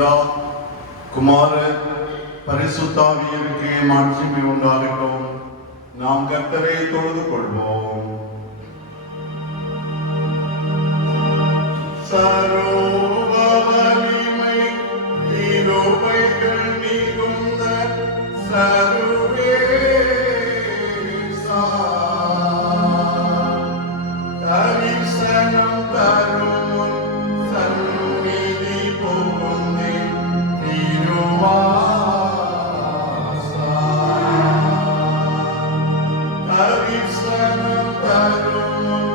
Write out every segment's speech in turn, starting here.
பிதா குமாரர் பரிசுத்தாவியருக்கு மாட்சிமை உண்டாகட்டும். நாம் கர்த்தரை தொழுது கொள்வோம். சர்வ வலிமை கிருபைகள் மிகுந்த சர்வேசா, தரிசனம் தரும் முன் சந்நிதி புகுந்தே திருவாசா, தரிசனம் தரும் முன்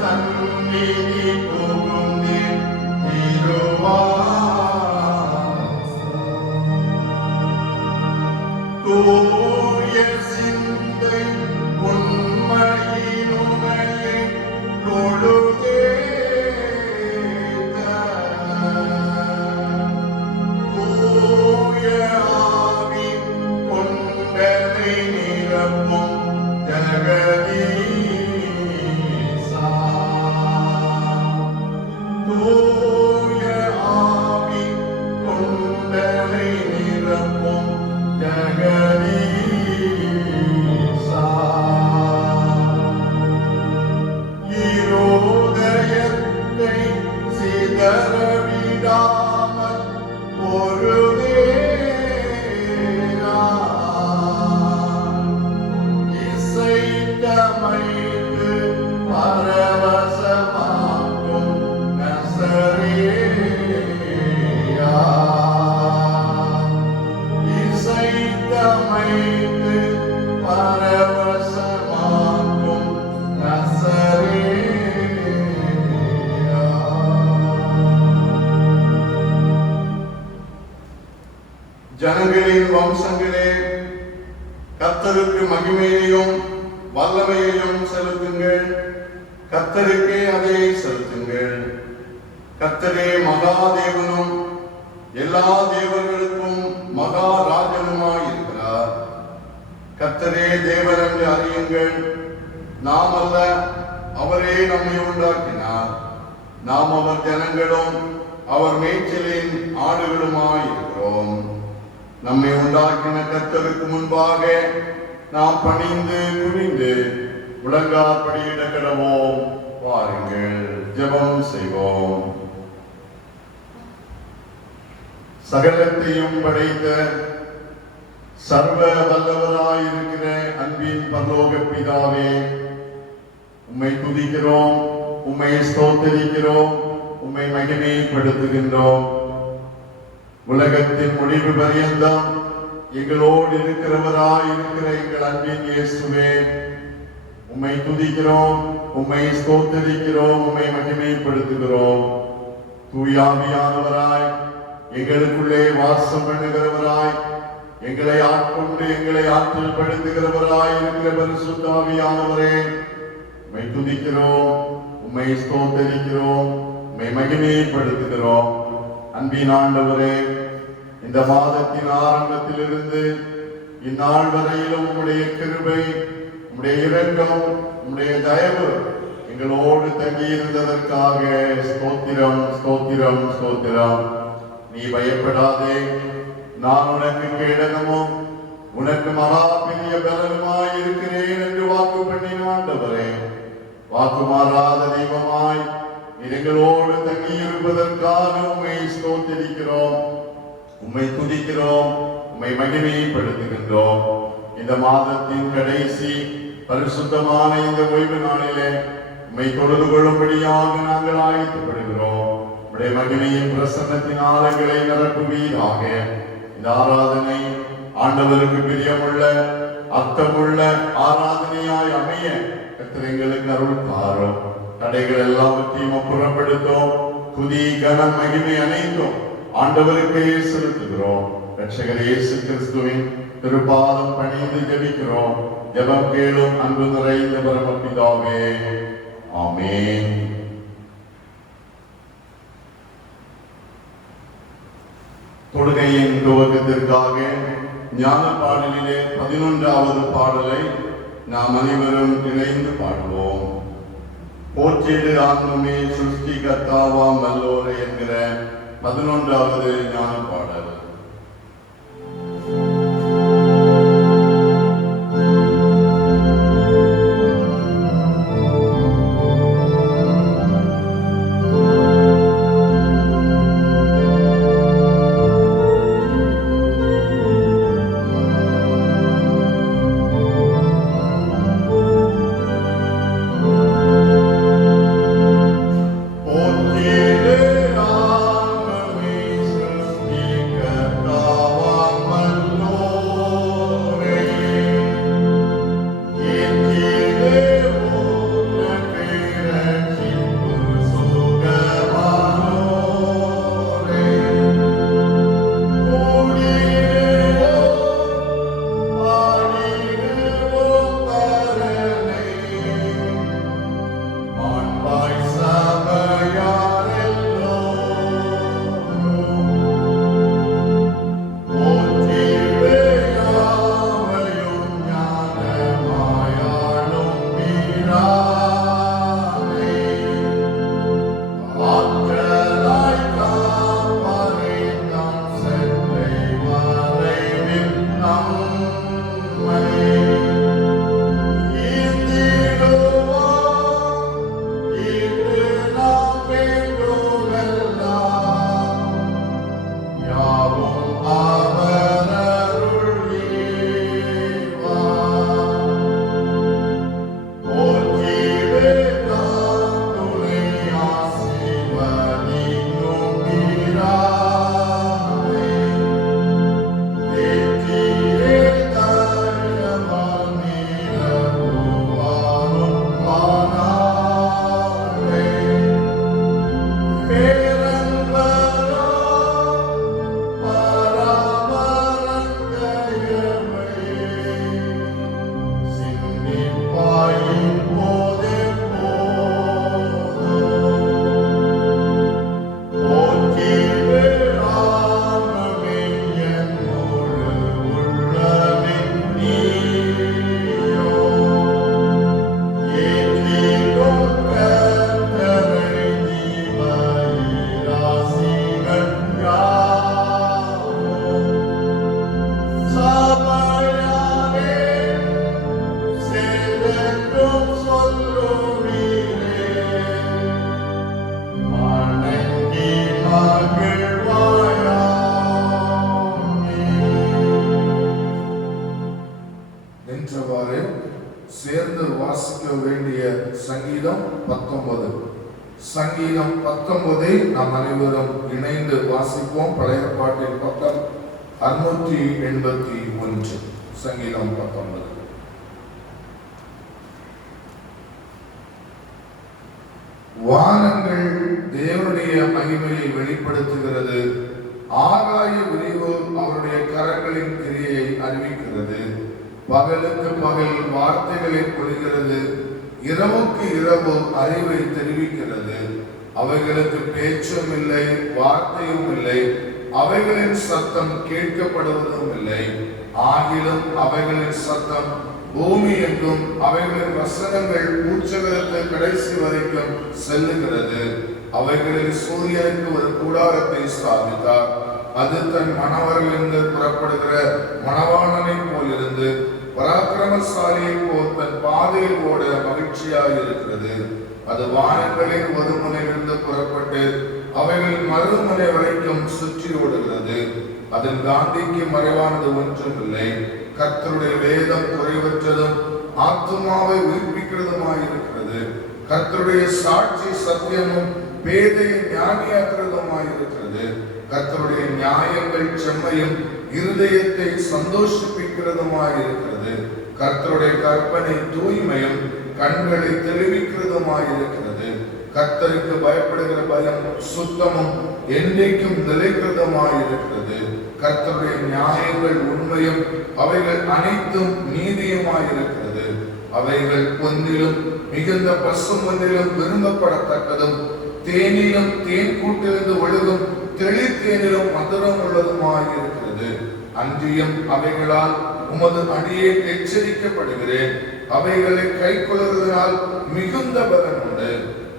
சந்நிதி புகுந்தே திருவாசா, தூய சிந்தை உண்மையினுமையை தொழுதேத்த, தூய ஆவி கொண்டலை நிரப்பும் ஜெகதீசா, தூய ஆவி கொண்டலை நிரப்பும் ஜெகதீசா, இருதயத்தை சிதறவிடாமல் இசைத்தமைத்து பரவசமாக்கும் நசரேயா, இசைத்தமைத்து பரவசமாக்கும் நசரேயா. ஜனங்களின் வம்சங்களே, கர்த்தருக்கு மகிமையையும் வல்லமையையும் செலுத்துங்கள். கர்த்தருக்கே அதை செலுத்துங்கள். கர்த்தரே மகாதேவனும் எல்லா தேவர்களுக்கும் மகாராஜனுமாயிருக்கிறார். கர்த்தரே தேவன் என்று அறியுங்கள். நாம் அல்ல, அவரே நம்மை உண்டாக்கினார். நாம் அவர் ஜனங்களும் அவர் மேய்ச்சலின் ஆடுகளுமாயிருக்கிறோம். நம்மை உண்டாக்கின கர்த்தருக்கு முன்பாக நாம் பணிந்து குனிந்து முழங்காற்படியிட கடவோம். வாருங்கள், ஜெபம் செய்வோம். சகலத்தையும் படைத்த சர்வ வல்லவராயிருக்கிற அன்பின் பரலோக பிதாவே, உம்மை துதிக்கிறோம், உம்மை ஸ்தோத்திரிக்கிறோம், உம்மை மகிமைப்படுத்துகின்றோம். உலகத்தின் முடிவு பரியந்தம் எங்களோடு இருக்கிறவராயிருக்கிற எங்கள் அன்பின் இயேசுவே, உம்மை துதிக்கிறோம், உம்மை ஸ்தோத்திரிக்கிறோம், உம்மை மகிமைப்படுத்துகிறோம். தூயாவியானவராய் எங்களுக்குள்ளே வாசம் பண்ணுகிறவராய், எங்களை ஆட்கொண்டு எங்களை ஆற்றல் படுத்துகிறவராய் இருக்கிற பரிசுத்த ஆவியானவரே, உம்மை துதிக்கிறோம், உம்மை ஸ்தோத்திரிக்கிறோம், உம்மை மகிமைப்படுத்துகிறோம். அன்பின் ஆண்டவரே, இந்த மாதத்தின் ஆரம்பத்திலிருந்து இந்நாள் வரையிலும் உம்முடைய கிருபை, உம்முடைய இரக்கம், உம்முடைய தயவு எங்களோடு தங்கியிருந்ததற்காக ஸ்தோத்திரம், ஸ்தோத்திரம், ஸ்தோத்திரம். நீ பயப்படாதே, நான் உனக்கு கேடகமும் உனக்கு மகா பெரிய பலனுமாய் இருக்கிறேன் என்று வாக்கு பண்ணின ஆண்டவரே, வாக்கு மாறாத தெய்வமாய் எங்களோடு தங்கியிருப்பதற்காக உம்மை ஸ்தோத்திரிக்கிறோம், உம்மை துதிக்கிறோம், உம்மை மகிமைப்படுத்துகின்றோம். இந்த மாதத்தின் கடைசி பரிசுத்தமான இந்த ஓய்வு நாளிலே உம்மை தொழுது கொள்ளும்படியாக நாங்கள் ஆயத்தப்படுகிறோம். உம்முடைய மகிமையின் பிரசன்னத்தின் ஆழங்களை நிரப்புவீராக. இந்த ஆராதனை ஆண்டவருக்கு பிரியமுள்ள அர்த்தமுள்ள ஆராதனையாய் அமைய கர்த்தர் எங்களுக்கு அருள் தாரும். தடைகள் எல்லாவற்றையும் அப்புறப்படுத்தும். துதி கனம் மகிமை அனைத்தும் ஆண்டவருக்கே செலுத்துகிறோம். இரட்சகர் இயேசு கிறிஸ்துவின் திருப்பாதம் பணிந்து ஜெபிக்கிறோம். ஜெபம் கேளும் அன்பு நிறைந்த பரமபிதாவே, ஆமென். தொழுகையின் துவக்கத்திற்காக ஞான பாடலிலே 11வது பாடலை நாம் அனைவரும் இணைந்து பாடுவோம். போற்றிடு ஆன்மமே சிருஷ்டி கர்த்தாவாம் வல்லோரே என்கிற 11வது ஞான பாடல். சேர்ந்து வாசிக்க வேண்டிய சங்கீதம் 19. சங்கீதம் 19 நாம் அனைவரும் இணைந்து வாசிப்போம். பழைய பாட்டின் பக்கம் 681. சங்கீதம் 19. வானங்கள் தேவனுடைய மகிமையை வெளிப்படுத்துகிறது, ஆகாய விரிவு அவருடைய கரங்களின் கிரியை அறிவிக்கிறது. பகலுக்கு பகல் வார்த்தைகளை பொழிகிறது, இரவுக்கு இரவு அறிவை தெரிவிக்கிறது. அவைகளுக்கு பேச்சும் இல்லை, வார்த்தையும் இல்லை, அவைகளின் சத்தம் கேட்கப்படுவதும் இல்லை. ஆகிலும் அவைகளின் சத்தம் பூமி எங்கும், அவைகளின் வசனங்கள் உச்சகரத்து கடைசி வரைக்கும் செல்லுகிறது. அவைகளில் சூரியனுக்கு ஒரு கூடாரத்தை ஸ்தாபித்தார். அது தன் மணவரிலிருந்து புறப்படுகிற மணவாளனை போல் இருந்து பராக்கிரமசாலியை போல் தன் பாதையில் ஓட மகிழ்ச்சியாக இருக்கிறது. அது வானங்களின் ஒரு முனையிலிருந்து புறப்பட்டு அவைகள் மறுமுனை வரைக்கும் சுற்றி ஓடுகிறது. அதன் காந்திக்கு மறைவானது ஒன்றும் இல்லை. கர்த்தருடைய வேதம் குறைவற்றதும் ஆத்துமாவை உயிர்ப்பிக்கிறதுமாயிருக்கிறது. கர்த்தருடைய சாட்சி சத்தியமும் பேதையை ஞானியாக்குறதுமாயிருக்கிறது. கர்த்தருடைய நியாயங்கள் செம்மையும் இருதயத்தை சந்தோஷிப்பிக்கிறதுமாயிருக்கிறது. கர்த்தருடைய கற்பனை தூய்மையும் கண்களை தெளிவிக்கிறதுமாயிருக்கிறது. கர்த்தருக்கு பயப்படுகிற பயம் சுத்தமும் என்றைக்கும் நிலைக்கிறதுமாயிருக்கிறது. கர்த்தருடைய நியாயங்கள் உண்மையும் அவைகள் அனைத்தும் நீதியுமாயிருக்கிறது. அவைகள் பொன்னிலும் மிகுந்த பசுமொன்னிலும் விரும்பப்படத்தக்கதும் தேனிலும் தேன் கூட்டிலிருந்து ஒழுகும் தெளித்தேனிலும் மதுரம் உள்ளதுமாயிருக்கிறது. அன்றியும் அவைகளால் உமது அடியே எச்சரிக்கப்படுகிறேன். அவைகளை கை கொள்வதனால் மிகுந்த பலன் உண்டு.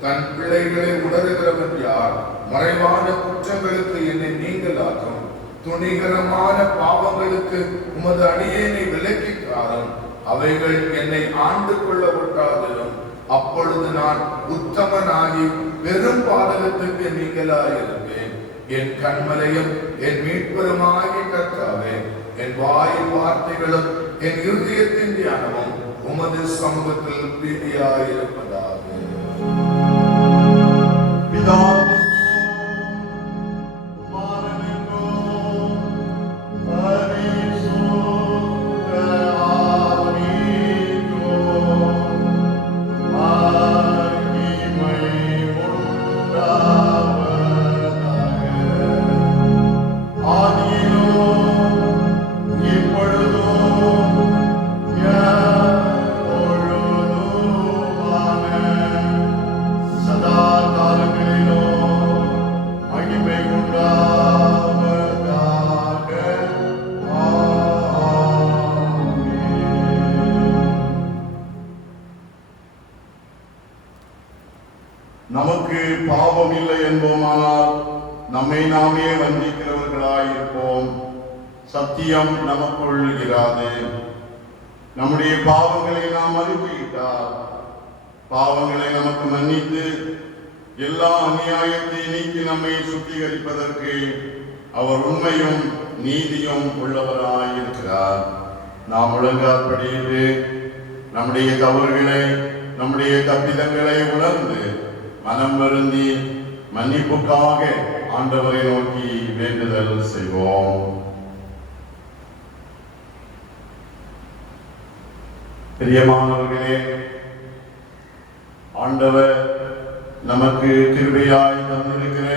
தன் பிள்ளைகளை உணர்கிறவன் யார்? மறைவான குற்றங்களுக்கு என்னை நீங்களாக்கும். துணிகரமான பாவங்களுக்கு உமது அடியேனை விலக்கி காரும். அவைகள் என்னை ஆண்டு கொள்ள விட்டாலும் அப்பொழுது நான் உத்தமனாகி பெரும் பாதகத்துக்கு நீங்களாயிருப்பேன். என் கண்மலையும் என் மீட்பெருமாகிய கர்த்தாவே, என் வாயின் வார்த்தைகளும் என் இருதயத்தின் தியானமும் உமது சமூகத்தில் பிரீதியாயிருப்பதாக. நமக்கு பாவம் இல்லை என்போமானால் நம்மை நாமே வஞ்சிக்கிறவர்களாயிருப்போம். சத்தியம் நமக்குள் இராது. நம்முடைய பாவங்களை நாம் அறிக்கையிட்டால் பாவங்களை நமக்கு மன்னித்து எல்லா அநியாயத்தை நீக்கி நம்மை சுத்திகரிப்பதற்கு அவர் உண்மையும் நீதியும் உள்ளவராயிருக்கிறார். நாம் ஒழுங்காற்படியிட்டு நம்முடைய தவறுகளை நம்முடைய தப்பிதங்களை உணர்ந்து மனம் வருந்தி மன்னிப்புக்காக ஆண்டவரை நோக்கி வேண்டுதல் செய்வோம். பிரியமானவர்களே, ஆண்டவர் நமக்கு கிருபையாய் தந்திருக்கிற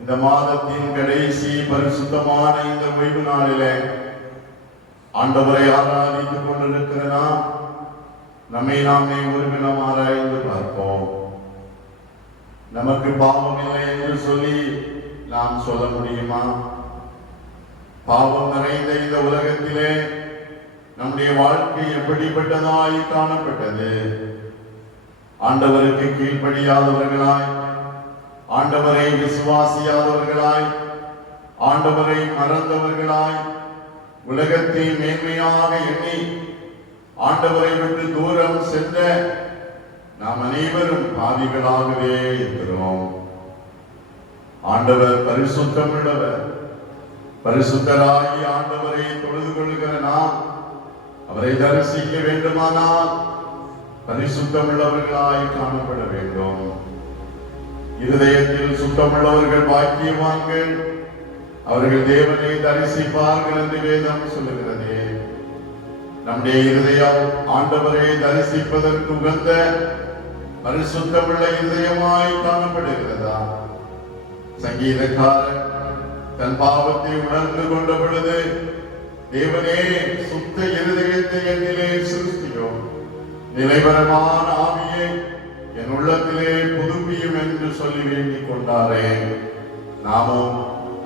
இந்த மாதத்தின் கடைசி பரிசுத்தமான இந்த ஓய்வு நாளிலே ஆண்டவரை ஆராதித்துக் கொண்டிருக்கிற நாம் நம்மை நாமே ஒரு தினம் ஆராய்ந்து பார்ப்போம். நமக்கு பாவம் இல்லை என்று சொல்லி நாம் சொல்ல முடியுமா? பாவம் நிறைந்த இந்த உலகத்திலே நம்முடைய வாழ்க்கை எப்படிப்பட்டதாய் காணப்பட்டது? ஆண்டவருக்கு கீழ்ப்படியாதவர்களாய், ஆண்டவரை விசுவாசியாதவர்களாய், ஆண்டவரை மறந்தவர்களாய், உலகத்தை மேன்மையாக எண்ணி ஆண்டவரை விட்டு தூரம் சென்ற நாம் அனைவரும் பாவிகளாகவே இருக்கிறோம். ஆண்டவர் பரிசுத்தம் உள்ளவர். பரிசுத்தராகி ஆண்டவரை தொழுது கொள்கிற நாம் அவரை தரிசிக்க வேண்டுமானால் பரிசுத்தம் உள்ளவர்களாய் காணப்பட வேண்டும். இருதயத்தில் சுத்தமுள்ளவர்கள் பாக்கியவான்கள், அவர்கள் தேவனை தரிசிப்பார்கள் என்று வேதம் சொல்லுகிறது. நம்முடைய இருதயம் ஆண்டவரை தரிசிப்பதற்கு உகந்த பரிசுத்தமுள்ள இருதயமாய் காணப்படுகிறதா? சங்கீதக்காரன் தன் பாவத்தை உணர்ந்து கொண்ட பொழுது, தேவனே சுத்த இருதயத்தை என்னிலே சிருஷ்டியும், நிலைவரமான ஆவியை என் உள்ளத்திலே புதுப்பியும் என்று சொல்லி வேண்டிக் கொண்டாரே. நாமும்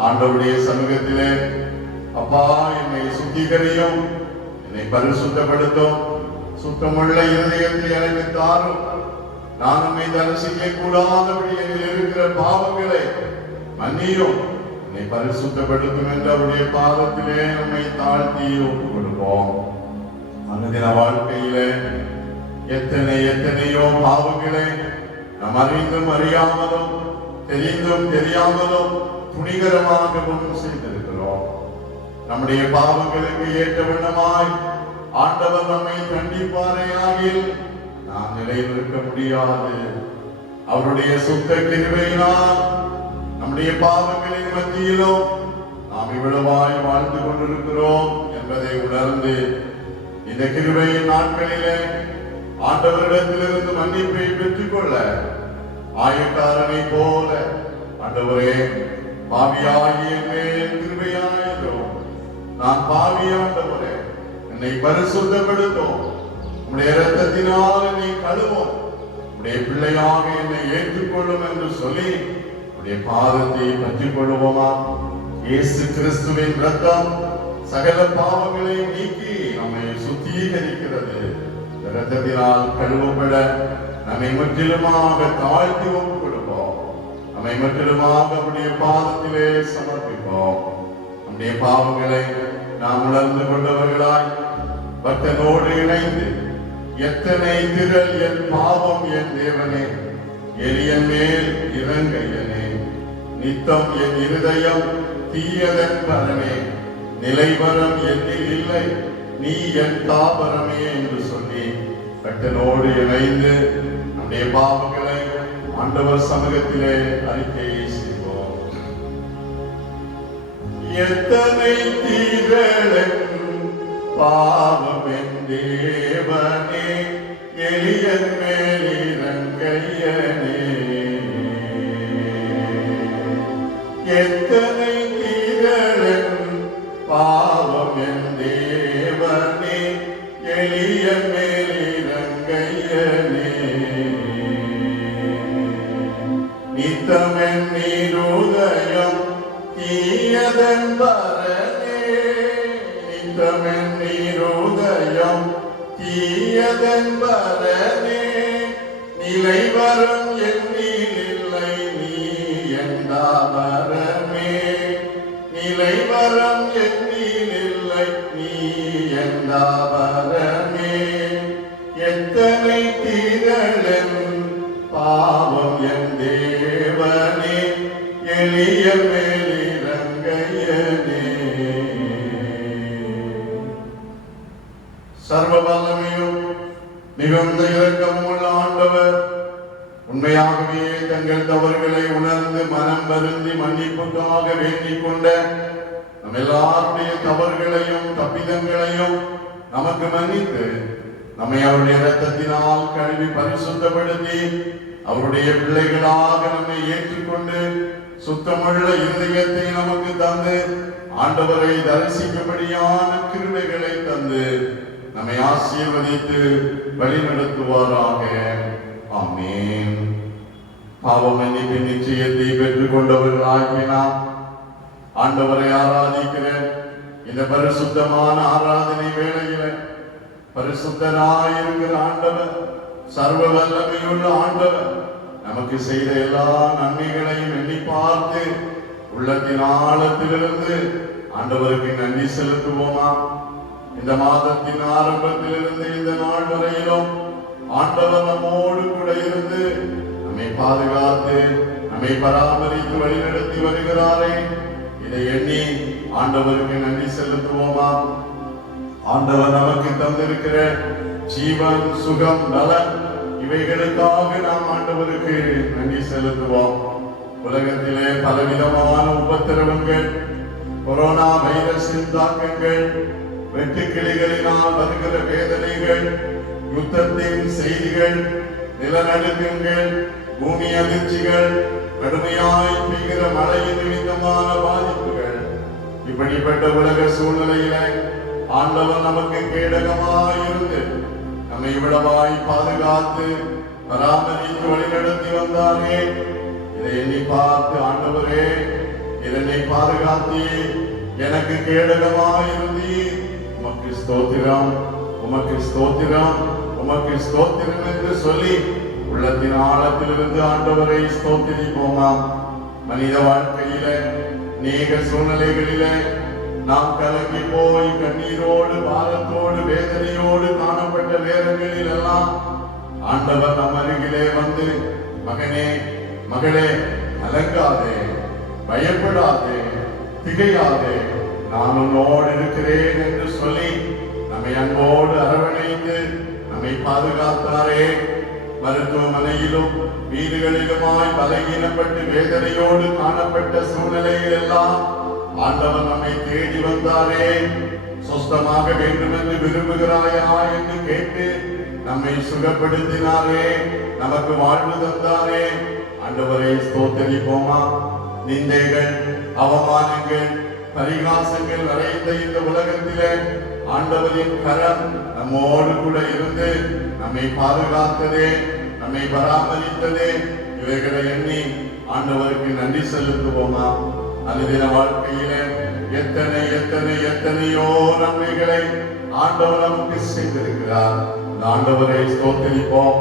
ஆண்டவருடைய சமூகத்திலே, அப்பா என்னை சுத்திகரியும், என்னை பரிசுத்தப்படுத்தும், சுத்தமுள்ள இருதயத்தை எனக்கு தாரும், நான் உம்மை தரிசிக்க கூடாதபடி என்னில் இருக்கிற பாவங்களை மன்னியும், என்னை பரிசுத்தப்படுத்தும் என்று அவருடைய பாதத்திலே நம்மை தாழ்த்தி ஒப்புக் கொடுப்போம். அனுதின வாழ்க்கையிலே எத்தனையோ பாவங்களை நாம் அறிந்தும் அறியாமலும் தெரிந்தும் தெரியாமலும் துணிகரமாகவும் செய்திருக்கிறோம். நம்முடைய பாவங்களுக்கு ஏற்ற வண்ணமாய் ஆண்டவர் நம்மை கண்டிப்பாரே ஆகில் நாம் நிலைநிற்க முடியாது. அவருடைய சுத்த கிருபையினால் நம்முடைய பாவங்களின் மத்தியிலும் நாம் இவ்வளவாய் வாழ்ந்து கொண்டிருக்கிறோம் என்பதை உணர்ந்து இந்த கிருபையின் நாட்களிலே ஆண்டவரிடத்திலிருந்து மன்னிப்பை பெற்றுக்கொள்ள ஆயக்காரனை போல, ஆண்டவரே பாவியாகிய மேல் கிருபையாயிரும், நான் பாவி ஆண்டவரே என்னை பரிசுத்தப்படுத்தும், உம்முடைய இரத்தத்தினால் என்னை கழுவும், உம்முடைய பிள்ளையாக என்னை ஏற்றுக்கொள்ளும் என்று சொல்லி உம்முடைய பாதத்தை பற்றிக் கொள்வோமா? இயேசு கிறிஸ்துவின் இரத்தம் சகல பாவங்களை நீக்கி நம்மை சுத்திகரிக்கிறது. இரத்தத்தினால் கழுவப்பட நம்மை முற்றிலுமாக தாழ்த்தி ஒப்புக் கொடுப்போம். நம்மை முற்றிலுமாக அவருடைய பாதத்திலே சமர்ப்பிப்போம். நம்முடைய பாவங்களை நாம் உணர்ந்து கொண்டவர்களாய் பக்தனோடு இணைந்து, எத்தனை திரள் என் பாவம் என் தேவனே, எளியன் மேல் இறங்கையனே, நித்தம் என் இருதயம் தீயதன் பரமே, நிலைவரம் என்னில் இல்லை, நீ என் தாபரமே என்று சொல்லி பக்தனோடு இணைந்து நம்முடைய பாவங்களை ஆண்டவர் சமூகத்திலே அறிக்கை செய்வோம். எத்தனை தீரளன் பாவம் என் தேவனே, எளியன் மேல் இறங்கையனே, எத்தனை தீரளன் பாவம் என் தேவனே, எளியன் மேல் இறங்கையனே, நித்தமென் நீருதயம் தீயதன் பரனே, நித்தமென் நீருதயம் தீயதன் பரனே, நிலைவரம் என்னில் இல்லை, நீ எந்தாபரமே, நிலைவரம் என்னில் இல்லை, நீ எந்தாபரமே, எத்தனை தீரளன் பாவம் என் தேவனே, எளிய மேலிறங்கையனே. சர்வ வல்லமையும் மிகுந்த இரக்கமும் உள்ள ஆண்டவர் உண்மையாகவே தங்கள் தவறுகளை உணர்ந்து மனம் வருந்தி மன்னிப்புக்காக வேண்டிக் கொண்ட நம் எல்லாருடைய தவறுகளையும் தப்பிதங்களையும் நமக்கு மன்னித்து நம்மை அவருடைய இரத்தத்தினால் கழுவி பரிசுத்தப்படுத்தி அவருடைய பிள்ளைகளாக நம்மை ஏற்றுக்கொண்டு சுத்தமுள்ள இருதயத்தை நமக்கு தந்து ஆண்டவரை தரிசிக்கும்படியான கிருபைகளை தந்து நம்மை ஆசீர்வதித்து வழிநடத்துவாராக. ஆமென். பாவ மன்னிப்பின் நிச்சயத்தை பெற்றுக் கொண்டவர்களாகிய நாம் ஆண்டவரை ஆராதிக்கிற இந்த பரிசுத்தமான ஆராதனை வேளையில பரிசுத்தராயிருக்கிற ஆண்டவர், சர்வ வல்லமையுள்ள ஆண்டவர் நமக்கு செய்த எல்லா நன்மைகளையும் எண்ணி பார்த்து உள்ளத்தின் ஆழத்திலிருந்து ஆண்டவருக்கு நன்றி செலுத்துவோமா? இந்த மாதத்தின் ஆரம்பத்திலிருந்து இந்த நாள் வரையிலும் ஆண்டவர் நம்மோடு கூட இருந்து நம்மை பாதுகாத்து நம்மை பராமரித்து வழிநடத்தி வருகிறாரே, இதை எண்ணி ஆண்டவருக்கு நன்றி செலுத்துவோமா? ஆண்டவர் நமக்கு தந்திருக்கிற ஜீவன், சுகம், நலன் இவைகளுக்காக நாம் ஆண்டவருக்கு நன்றி செலுத்துவோம். உலகத்திலே பலவிதமான உபத்திரவங்கள், கொரோனா வைரஸின் தாக்கங்கள், வெட்டுக்கிளிகளினால் வருகிற வேதனைகள், யுத்தத்தின் செய்திகள், நிலநடுக்கங்கள், பூமி அதிர்ச்சிகள், கடுமையாய் பெய்கிற மழையின் நிமித்தமான பாதிப்புகள், இப்படிப்பட்ட உலக சூழ்நிலையில ஆண்டவர் நமக்கு கேடகமாயிருந்து நம்மை விடவாய் பாதுகாத்து பராமரித்து வழிநடத்தி வந்தாரே, இதை எண்ணி பார்த்து ஆண்டவரே, இதனை பாதுகாத்தி எனக்கு கேடகமாயிருந்தி உமக்கு ஸ்தோத்திரம், உமக்கு ஸ்தோத்திரம், உமக்கு ஸ்தோத்திரம் என்று சொல்லி உள்ளத்தின் ஆழத்திலிருந்து ஆண்டவரை ஸ்தோத்திரிப்போமா? மனித வாழ்க்கையில அநேக சூழ்நிலைகளில நாம் கலங்கி போய் கண்ணீரோடு பாரத்தோடு வேதனையோடு காணப்பட்ட நேரங்களில் எல்லாம் ஆண்டவர் நம் அருகிலே வந்து, மகனே மகளே, கலங்காதே, பயப்படாதே, திகையாதே, நான் உன்னோடு இருக்கிறேன் என்று சொல்லி நம்மை அன்போடு அரவணைத்து நம்மை பாதுகாத்தாரே. மருத்துவமனையிலும் வீடுகளிலுமாய் பலகீனப்பட்டு வேதனையோடு காணப்பட்ட சூழ்நிலையில் எல்லாம் ஆண்டவர் நம்மை தேடி வந்தாரே. சொஸ்தமாக வேண்டும் என்று விரும்புகிறாயா என்று கேட்டு நம்மை சுகப்படுத்தினாரே, நமக்கு வாழ்வு தந்தாரே. ஆண்டவரை ஸ்தோத்தரிப்போமா? நிந்தைகள், அவமானங்கள், பரிகாசங்கள் நிறைந்த இந்த உலகத்திலே ஆண்டவரின் கரம் நம்மோடு கூட இருந்து நம்மை பாதுகாத்ததே, நம்மை பராமரித்ததே, இவைகளை எண்ணி ஆண்டவருக்கு நன்றி செலுத்துவோமா? அனுதின வாழ்க்கையில எத்தனை எத்தனை எத்தனையோ நன்மைகளை ஆண்டவர் நமக்கு செய்திருக்கிறார். ஆண்டவரை ஸ்தோத்திரிப்போம்.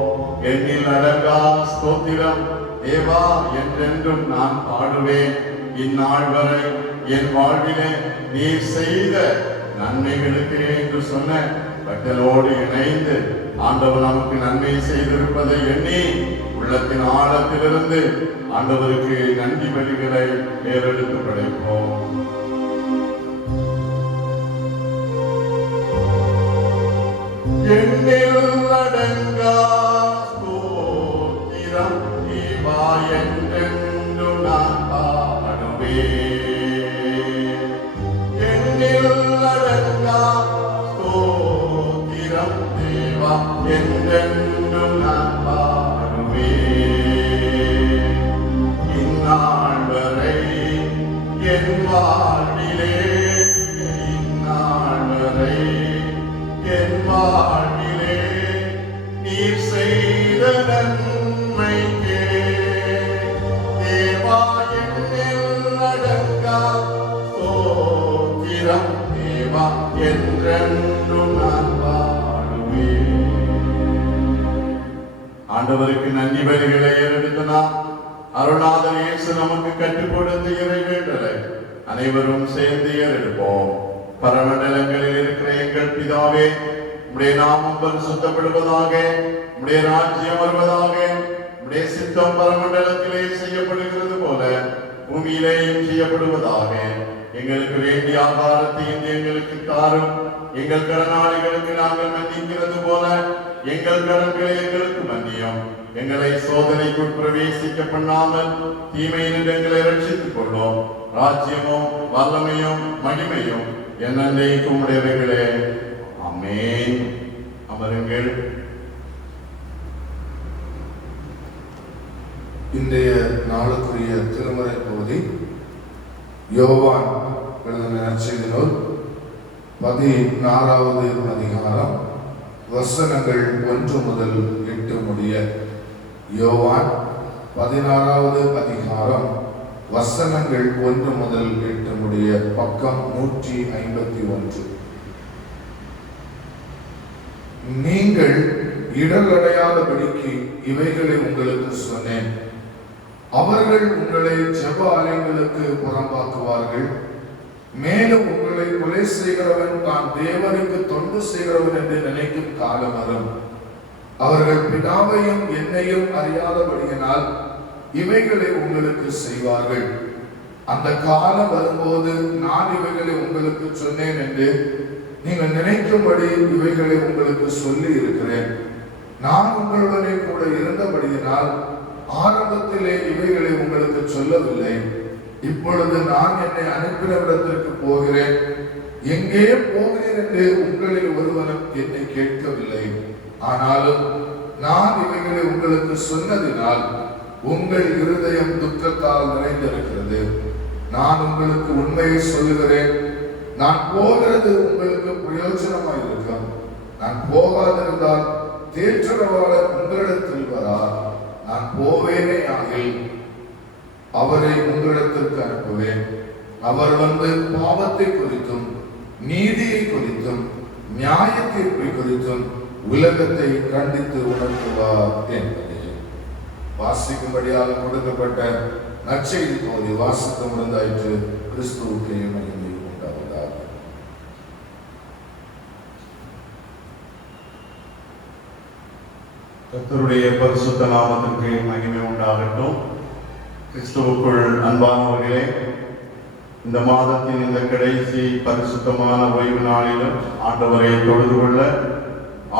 எண்ணில் அடங்கா ஸ்தோத்திரம் தேவா என்றென்றும் நான் பாடுவேன். இந்நாள் வரை என் வாழ்விலே நீ செய்த நன்மைகளுக்கு என்று சொன்ன கட்டளோடு இணைந்து ஆண்டவர் நமக்கு நன்மை செய்திருப்பதை எண்ணி உள்ளத்தின் ஆழத்திலிருந்து ஆண்டவருக்கு நன்றி பலிகளை ஏறெடுத்து படைப்போம். எண்ணில் அடங்கா ஸ்தோத்திரம் தேவா என்றென்றும் நான் பாடுவேன். எண்ணில் அடங்கா ஸ்தோத்திரம் தேவா என்றென்றும் நான் பாடுவேன். இந்நாள் வரை என் வாழ்விலே, இந்நாள் வரை என் வாழ்விலே நீர் செய்த நன்மைக்கே தேவா என்னில் அடங்கா ஸ்தோத்திரம் தேவா என்றென்றும் நான் பாடுவேன். ஆண்டவருக்கு நன்றி பலிகளை ஏறெடுத்து நாம் அருளாளர் இயேசு நமக்கு கற்றுக் கொடுத்த இறைவேண்டலை அனைவரும் சேர்ந்து ஏறெடுப்போம். பரமண்டலங்களில் இருக்கிற எங்கள் பிதாவே, உம்முடைய நாமம் பரிசுத்தப்படுவதாக, உம்முடைய ராஜ்யம் வருவதாக, உம்முடைய சித்தம் பரமண்டலத்திலே செய்யப்படுகிறது போல பூமியிலேயும் செய்யப்படுவதாக. எங்களுக்கு வேண்டிய ஆகாரத்தை இன்று எங்களுக்கு தாரும். எங்கள் கடனாளிகளுக்கு நாங்கள் மன்னிக்கிறது போல எங்கள் கடன்களை எங்களுக்கு மன்னியும். எங்களை சோதனைக்குள் பிரவேசிக்க பண்ணாமல் தீமையிலிருந்து எங்களை ரட்சித்துக் கொள்ளும். ராஜ்யமும் வல்லமையும் மகிமையும் என்னென்றைக்கும் உடையவைகளே. ஆமென். அமருங்கள். இன்றைய நாளுக்குரிய திருமறை பகுதி யோவான் எழுதின நற்செய்தி நூல் 16வது அதிகாரம் வசனங்கள் 1 முதல் 8 முடிய. யோவான் 16வது அதிகாரம் வசனங்கள் 1 முதல் 8 முடிய, பக்கம் 151. நீங்கள் இடரடையாதபடிக்கு இவைகளை உங்களுக்கு சொன்னேன். அவர்கள் உங்களை ஜெப ஆலயங்களுக்கு புறம்பாக்குவார்கள். மேலும் உங்களை கொலை செய்கிறவன் தான் தேவனுக்கு தொண்டு செய்கிறவன் என்று நினைக்கும் காலம் வரும். அவர்கள் பிதாவையும் என்னையும் அறியாதபடியினால் இவைகளை உங்களுக்கு செய்வார்கள். அந்த காலம் வரும்போது நான் இவைகளை உங்களுக்கு சொன்னேன் என்று நீங்கள் நினைக்கும்படி இவைகளை உங்களுக்கு சொல்லி இருக்கிறேன். நான் உங்களுடனே கூட இருந்தபடியினால் ஆரம்பத்திலே இவைகளை உங்களுக்கு சொல்லவில்லை. இப்பொழுது நான் என்னை அனுப்பினவிடத்திற்கு போகிறேன். எங்கே போகிறேன் என்று உங்களில் ஒருவனும் என்னை கேட்கவில்லை. ஆனாலும் நான் இவைகளை உங்களுக்கு சொன்னதினால் உங்கள் இருதயம் துக்கத்தால் நிறைந்திருக்கிறது. நான் உங்களுக்கு உண்மையை சொல்லுகிறேன். நான் போகிறது உங்களுக்கு பிரயோஜனமாய் இருக்கும். நான் போகாதிருந்தால் தேற்றரவாளர் உங்களிடத்தில் வரார். நான் போவேனே ஆகில் அவரை உங்களிடத்திற்கு அனுப்புவேன். அவர் வந்து பாவத்தை குறித்தும் நீதியை குறித்தும் நியாய தீர்ப்பை குறித்தும் உலகத்தை கண்டித்து உணர்த்துவார் என்பதே வாசிக்கும்படியாக கொடுக்கப்பட்ட நற்செய்தி பகுதி வாசிக்க முடிந்தாயிற்று. கிறிஸ்துவுக்கு மகிமை உண்டாவதாக. கர்த்தருடைய பரிசுத்த நாமத்திற்கு மகிமை உண்டாகட்டும். கிறிஸ்துவுக்குள் அன்பானவர்களே, இந்த மாதத்தின் இந்த கடைசி பரிசுத்தமான ஓய்வு நாளிலும் ஆண்டவரை தொழுது கொள்ள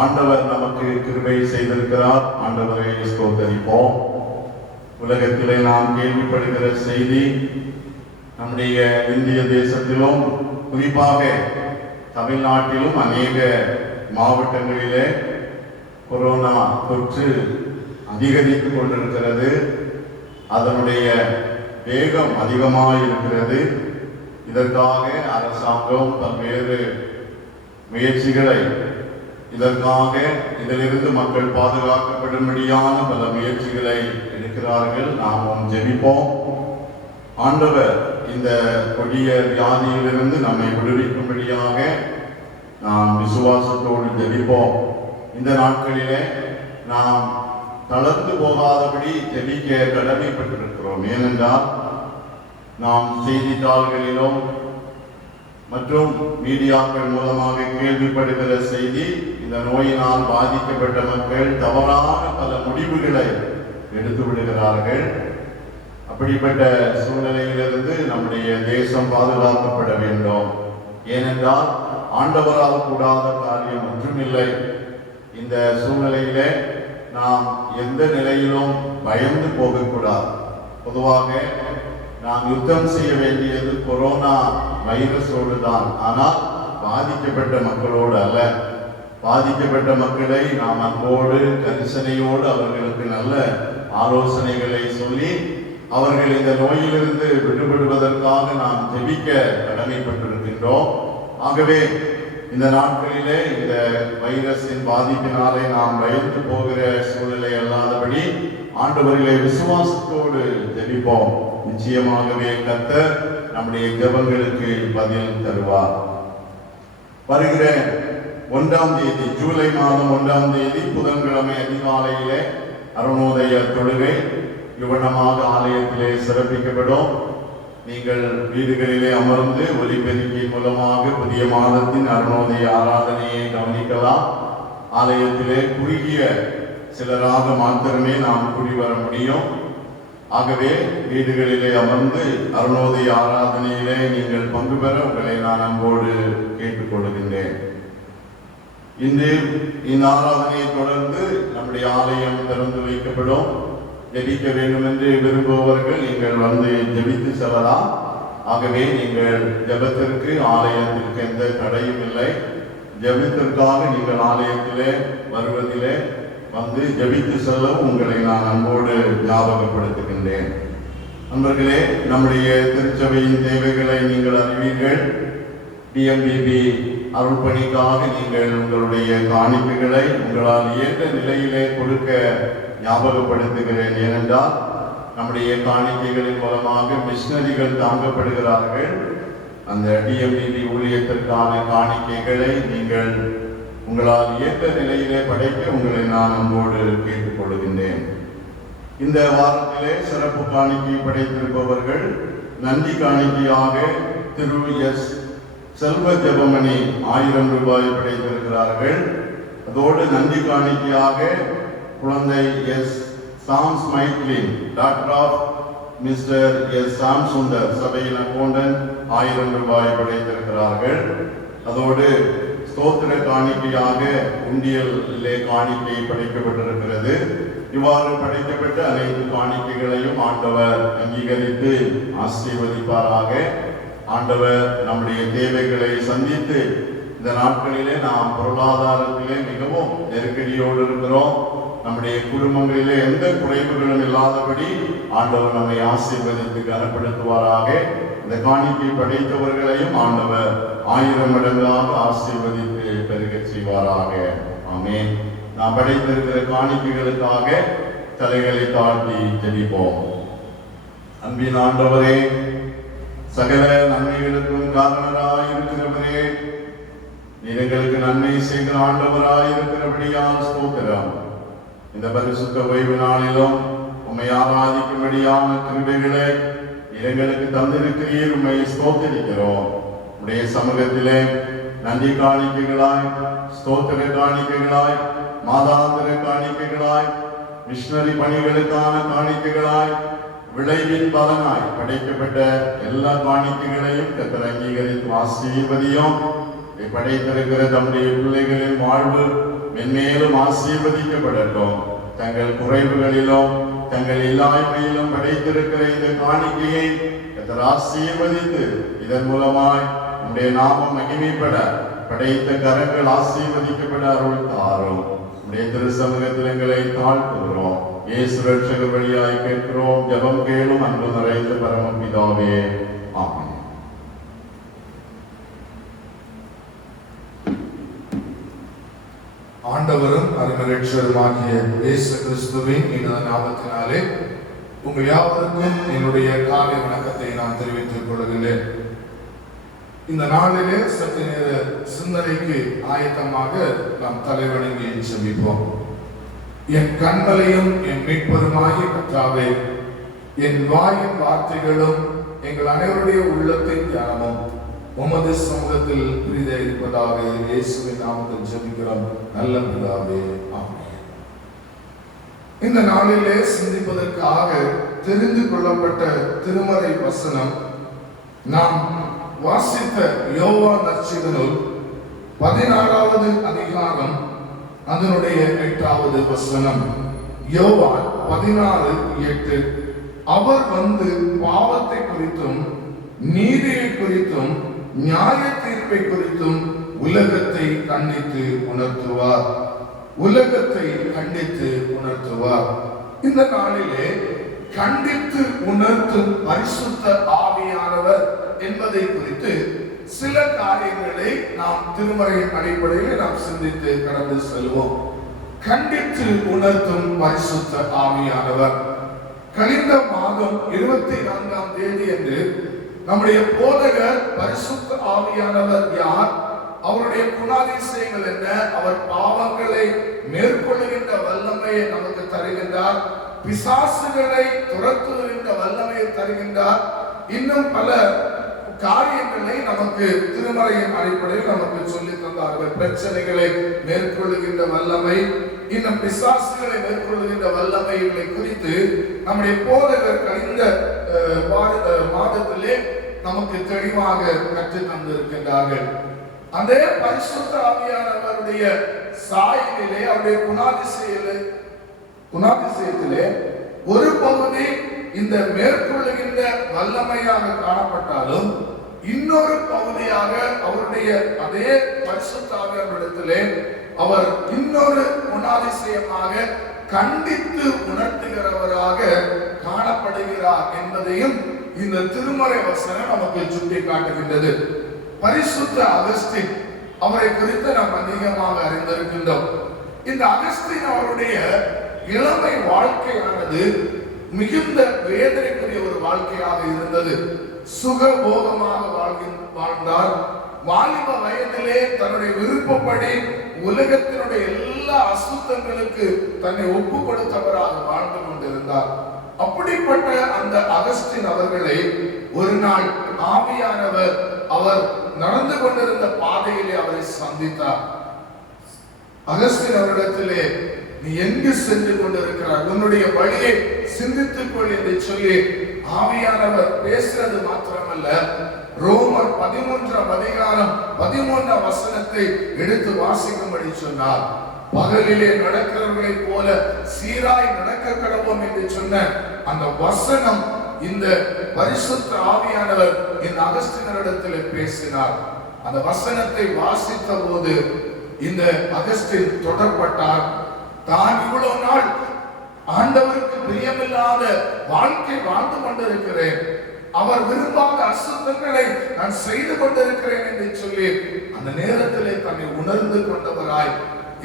ஆண்டவர் நமக்கு கிருபை செய்திருக்கிறார். ஆண்டவரை ஸ்தோத்தரிப்போம். உலகத்திலே நாம் கேள்விப்படுகிற செய்தி, நம்முடைய இந்திய தேசத்திலும் குறிப்பாக தமிழ்நாட்டிலும் அநேக மாவட்டங்களிலே கொரோனா தொற்று அதிகரித்துக் கொண்டிருக்கிறது. அதனுடைய வேகம் அதிகமாக இருக்கிறது. இதற்காக அரசாங்கம் பல்வேறு முயற்சிகளை, இதற்காக இதிலிருந்து மக்கள் பாதுகாக்கப்படும்படியான பல முயற்சிகளை எடுக்கிறார்கள். நாமும் ஜெபிப்போம். ஆண்டவர் இந்த கொடிய வியாதியிலிருந்து நம்மை விடுவிக்கும்படியாக நாம் விசுவாசத்தோடு ஜெபிப்போம். இந்த நாட்களிலே நாம் தளர்ந்து போகாதபடி ஜெபிக்க கடமைப்பட்டிருக்கிறோம். ஏனென்றால் நாம் செய்தித்தாள்களிலும் மற்றும் மீடியாக்கள் மூலமாக கேள்விப்படுகிற செய்தி, இந்த நோயினால் பாதிக்கப்பட்ட மக்கள் தவறான பல முடிவுகளை எடுத்து விடுகிறார்கள். அப்படிப்பட்ட சூழ்நிலையிலிருந்து நம்முடைய தேசம் பாதுகாக்கப்பட வேண்டும். ஏனென்றால் ஆண்டவரால் கூடாத காரியம் ஒன்றுமில்லை. இந்த சூழ்நிலையிலே நாம் எந்த நிலையிலும் பயந்து போகக்கூடாது. பொதுவாக நாம் யுத்தம் செய்ய வேண்டியது கொரோனா வைரஸோடு தான், ஆனால் பாதிக்கப்பட்ட மக்களோடு அல்ல. பாதிக்கப்பட்ட மக்களை நாம் அன்போடு கரிசனையோடு அவர்களுக்கு நல்ல ஆலோசனைகளை சொல்லி அவர்கள் இந்த நோயிலிருந்து விடுபடுவதற்காக நாம் ஜெபிக்க கடமைப்பட்டிருக்கின்றோம். ஆகவே இந்த நாட்களிலே இந்த வைரஸின் பாதிப்பினாலே நாம் பயந்து போகிற சூழ்நிலை அல்லாதபடி ஆண்டவரிலே விசுவாசத்தோடு ஜெபிப்போம். நிச்சயமாகவே கர்த்தர் நம்முடைய ஜெபங்களுக்கு பதில் தருவார். வருகிற 1ஆம் தேதி, ஜூலை மாதம் 1ஆம் தேதி புதன்கிழமை அதிகாலையிலே அருணோதய தொழுகை யுவனமாக ஆலயத்திலே சிறப்பிக்கப்படும். நீங்கள் வீடுகளிலே அமர்ந்து ஒலிபெருக்கி மூலமாக புதிய மாதத்தின் அருணோதய ஆராதனையை கவனிக்கலாம். ஆலயத்திலே குறுகிய சிலராக மாத்திரமே நாம் கூடி வர முடியும். ஆகவே வீடுகளிலே அமர்ந்து அருணோதய ஆராதனையிலே நீங்கள் பங்கு பெற உங்களை நான் அன்போடு கேட்டுக்கொள்கின்றேன். இன்று இந்த ஆராதனையை தொடர்ந்து நம்முடைய ஆலயம் திறந்து வைக்கப்படும். ஜெபிக்க வேண்டும் என்று விரும்புபவர்கள் நீங்கள் வந்து ஜெபித்து செல்லலாம். ஆகவே நீங்கள் ஜெபத்திற்கு ஆலயத்திற்கு எந்த தடையும் இல்லை. ஜெபத்திற்காக நீங்கள் ஆலயத்திலே வருவதிலே வந்து ஜெபித்து செல்ல உங்களை நான் அன்போடு ஞாபகப்படுத்துகின்றேன். நண்பர்களே, நம்முடைய திருச்சபையின் தேவைகளை நீங்கள் அறிவீர்கள். டிஎம்பிபி அருள்பணிக்காக நீங்கள் உங்களுடைய காணிக்கைகளை உங்களால் இயன்ற நிலையிலே கொடுக்க ஞாபகப்படுத்துகிறேன். ஏனென்றால் நம்முடைய காணிக்கைகளின் மூலமாக மிஷனரிகள் தாங்கப்படுகிறார்கள். அந்த டிஎம்பிபி ஊழியத்திற்கான காணிக்கைகளை நீங்கள் உங்களால் இயன்ற நிலையிலே படைக்க உங்களை நான் அன்போடு கேட்டுக்கொள்கின்றேன். இந்த வாரத்திலே சிறப்பு காணிக்கை படைத்திருப்பவர்கள் நன்றி காணிக்கையாக திரு எஸ் செல்வ ஜெபமணி 1000 ரூபாய் படைத்திருக்கிறார்கள். அதோடு நன்றி காணிக்கையாக குழந்தை எஸ் சாம்ஸ் மைக்லின், doctor of mister S Sam Sundar, சபையின் அக்கௌண்டன்ட் 1000 ரூபாய் படைத்திருக்கிறார்கள். அதோடு ஸ்தோத்திர காணிக்கையாக உண்டியலிலே காணிக்கை படைக்கப்பட்டிருக்கிறது. இவ்வாறு படைக்கப்பட்ட அனைத்து காணிக்கைகளையும் ஆண்டவர் அங்கீகரித்து ஆசீர்வதிப்பாராக. ஆண்டவர் நம்முடைய தேவைகளை சந்தித்து, இந்த நாட்களிலே நாம் பொருளாதாரத்திலே மிகவும் நெருக்கடியோடு இருக்கிறோம். நம்முடைய குடும்பங்களிலே எந்த குறைவுகளும் இல்லாதபடி ஆண்டவர் நம்மை ஆசீர்வதித்து கனப்படுத்துவாராக. இந்த காணிக்கை படைத்தவர்களையும் ஆண்டவர் 1000 மடங்காக ஆசீர்வதித்து பெருகச் செய்வாராக. ஆமென். நாம் படைத்திருக்கிற காணிக்கைகளுக்காக தலைகளை தாழ்த்தி ஜெபிப்போம். அன்பின் ஆண்டவரே, சகல நன்மைகளுக்கும் காரணராய் இருக்கிறவரே, நீர் எங்களுக்கு நன்மை செய்கிற ஆண்டவராய் இருக்கிறபடியால் ஸ்தோத்திரம். இந்த பரிசுத்த ஓய்வு நாளிலும் உம்மை ஆராதிக்கும்படியான கிருபைகளை எங்களுக்கு தந்திருக்கிறீர். உம்மை ஸ்தோத்திரிக்கிறோம். உடைய சமூகத்திலே நன்றி காணிக்கைகளாய், ஸ்தோத்திர காணிக்கைகளாய், மாதாந்திர காணிக்கைகளாய், மிஷனரி பணிகளுக்கான காணிக்கைகளாய், விளைவின் பலனாய் படைக்கப்பட்ட எல்லா காணிக்கைகளையும் கர்த்தர் அங்கீகரித்து ஆசீர்வதியும். படைத்திருக்கிற தம்முடைய பிள்ளைகளின் வாழ்வு மென்மேலும் ஆசீர்வதிக்கப்படட்டும். தங்கள் குறைவுகளிலும் தங்கள் இல்லாய்மையிலும் படைத்திருக்கிற இந்த காணிக்கையை கர்த்தர் ஆசீர்வதித்து இதன் மூலமாய் உம்முடைய நாமம் மகிமைப்பட, படைத்த கரங்கள் ஆசீர்வதிக்கப்பட அருள் தாரும். உம்முடைய திரு சமூகத்தில் எங்களை தாழ்த்துகிறோம். இயேசு ரட்சகர் வழியாய் கேட்கிறோம். ஜெபம் கேளும் அன்பு நிறைந்த பரமபிதாவே. ஆமென். ஆண்டவரும் அருமரட்சகருமாகிய இயேசு கிறிஸ்துவின் இந்த நாமத்தினாலே உங்கள் யாவருக்கும் என்னுடைய காலை வணக்கத்தை நான் தெரிவித்துக் கொள்கிறேன். இந்த நாளிலே சற்று நேர சிந்தனைக்கு ஆயத்தமாக நாம் தலைவணங்கி செபிப்போம். என் கண்மலையும் என் மீட்பருமாகிய கர்த்தாவே, என் வாயின் வார்த்தைகளும் எங்கள் அனைவருடைய உள்ளத்தின் தியானமும் உமது சமூகத்தில் பிரிதே இருப்பதாக இயேசுவின் நாமத்தில் ஜெபிக்கிறோம் நல்ல பிதாவே, ஆமென். இந்த நாளிலே சிந்திப்பதற்காக தெரிந்து கொள்ளப்பட்ட திருமறை வசனம் நாம் வாசித்த யோவான் நற்செய்தி நூல் 16வது அதிகாரம் அதனுடைய 8வது வசனம். யோவான் 16:8. அவர் வந்து பாவத்தை குறித்தும் நீதியை குறித்தும் நியாய தீர்ப்பை குறித்தும் உலகத்தை கண்டித்து உணர்த்துவார். உலகத்தை கண்டித்து உணர்த்துவார். இந்த நாளிலே கண்டித்து உணர்த்தும் பரிசுத்த ஆவியானவர் என்பதை குறித்து சில காரியங்களை நாம் திருமறையின் அடிப்படையில் நாம் சிந்தித்து கடந்து செல்வோம். கண்டித்து உணர்த்தும் பரிசுத்த ஆவியானவர். கழிந்த மாதம் 24ஆம் தேதி என்று நம்முடைய போதகர் பரிசுத்த ஆவியானவர் யார், அவருடைய குணாதிசயங்கள் என்ன, அவர் பாவங்களை மேற்கொள்ளுகின்ற வல்லமையை நமக்கு தருகின்றார், பிசாசுகளை துரத்துகின்ற வல்லமையை தருகின்றார், இன்னும் பல காரியங்களை நமக்கு திருமறையின் அடிப்படையில் நமக்கு சொல்லி தந்தார்கள். பிரச்சனைகளை மேற்கொள்ளுகின்ற வல்லமை, இன்னும் பிசாசுகளை மேற்கொள்ளுகின்ற வல்லமைகளை குறித்து நம்முடைய போதகர் கழிந்த மாதத்திலே நமக்கு தெளிவாக கற்று தந்திருக்கின்றார்கள். அதே பரிசுத்த ஆவியானவருடைய சாயலிலே, அவருடைய குணாதிசயத்திலே ஒரு பகுதி இந்த மேற்கொள்ளுகின்ற வல்லமையாக காணப்பட்டாலும் இன்னொரு பகுதியாக அவருடைய அதே பரிசுத்த ஆவியானவரிடத்திலே அவர் இன்னொரு குணாதிசயமாக கண்டித்து உணர்த்துகிறவராக காணப்படுகிறார் என்பதையும் இந்த திருமறை வசனம் நமக்கு சுட்டி காட்டுகின்றது. பரிசுத்த அகஸ்டின் அவரை குறித்து நாம் அதிகமாக அறிந்திருக்கின்றோம். இந்த அகஸ்டின் அவருடைய இளமை வாழ்க்கையானது மிகுந்த வேதனைக்குரிய ஒரு வாழ்க்கையாக இருந்தது. சுகபோகமாக வாழ்ந்தார். வாலிப வயதிலே தன்னுடைய விருப்பப்படி உலகத்தினுடைய எல்லா அசுத்தங்களுக்கு தன்னை ஒப்பு கொடுத்தவராக வாழ்ந்து கொண்டிருந்தார். அப்படிப்பட்ட அந்த அகஸ்டின் அவர்களை ஒரு நாள் ஆவியானவர் அவர் நடந்து கொண்டிருந்த பாதையிலே அவரை சந்தித்தார். அகஸ்டின் அவரிடத்திலே, நீ எங்கு சென்று கொண்டிருக்கிறார், உன்னுடைய வழியை சிந்தித்துக் கொள் என்று சொல்லி ஆவியானவர் பேசுறது மாத்திரமல்ல, ரோமர் 13ஆம் அதிகாரம் 13ஆம் வசனத்தை எடுத்து வாசிக்கும்படி சொன்னார். பகலிலே நடக்கிறவர்களைப் போல சீராய் நடக்க கடவோம் என்று சொன்ன அந்த வசனம் இந்த பரிசுத்த ஆவியானவர் இந்த அகஸ்டினிடத்தில் பேசினார். அந்த வசனத்தை வாசித்த போது இந்த அகஸ்டின் தொடரப்பட்டார். தான் இவ்வளவு நாள் ஆண்டவருக்கு பிரியமில்லாத வாழ்க்கை வாழ்ந்து கொண்டிருக்கிறேன், அவர் விரும்பாத அசுத்தங்களை நான் செய்து கொண்டிருக்கிறேன் என்று சொல்லி அந்த நேரத்திலே தன்னை உணர்ந்து கொண்டவராய்,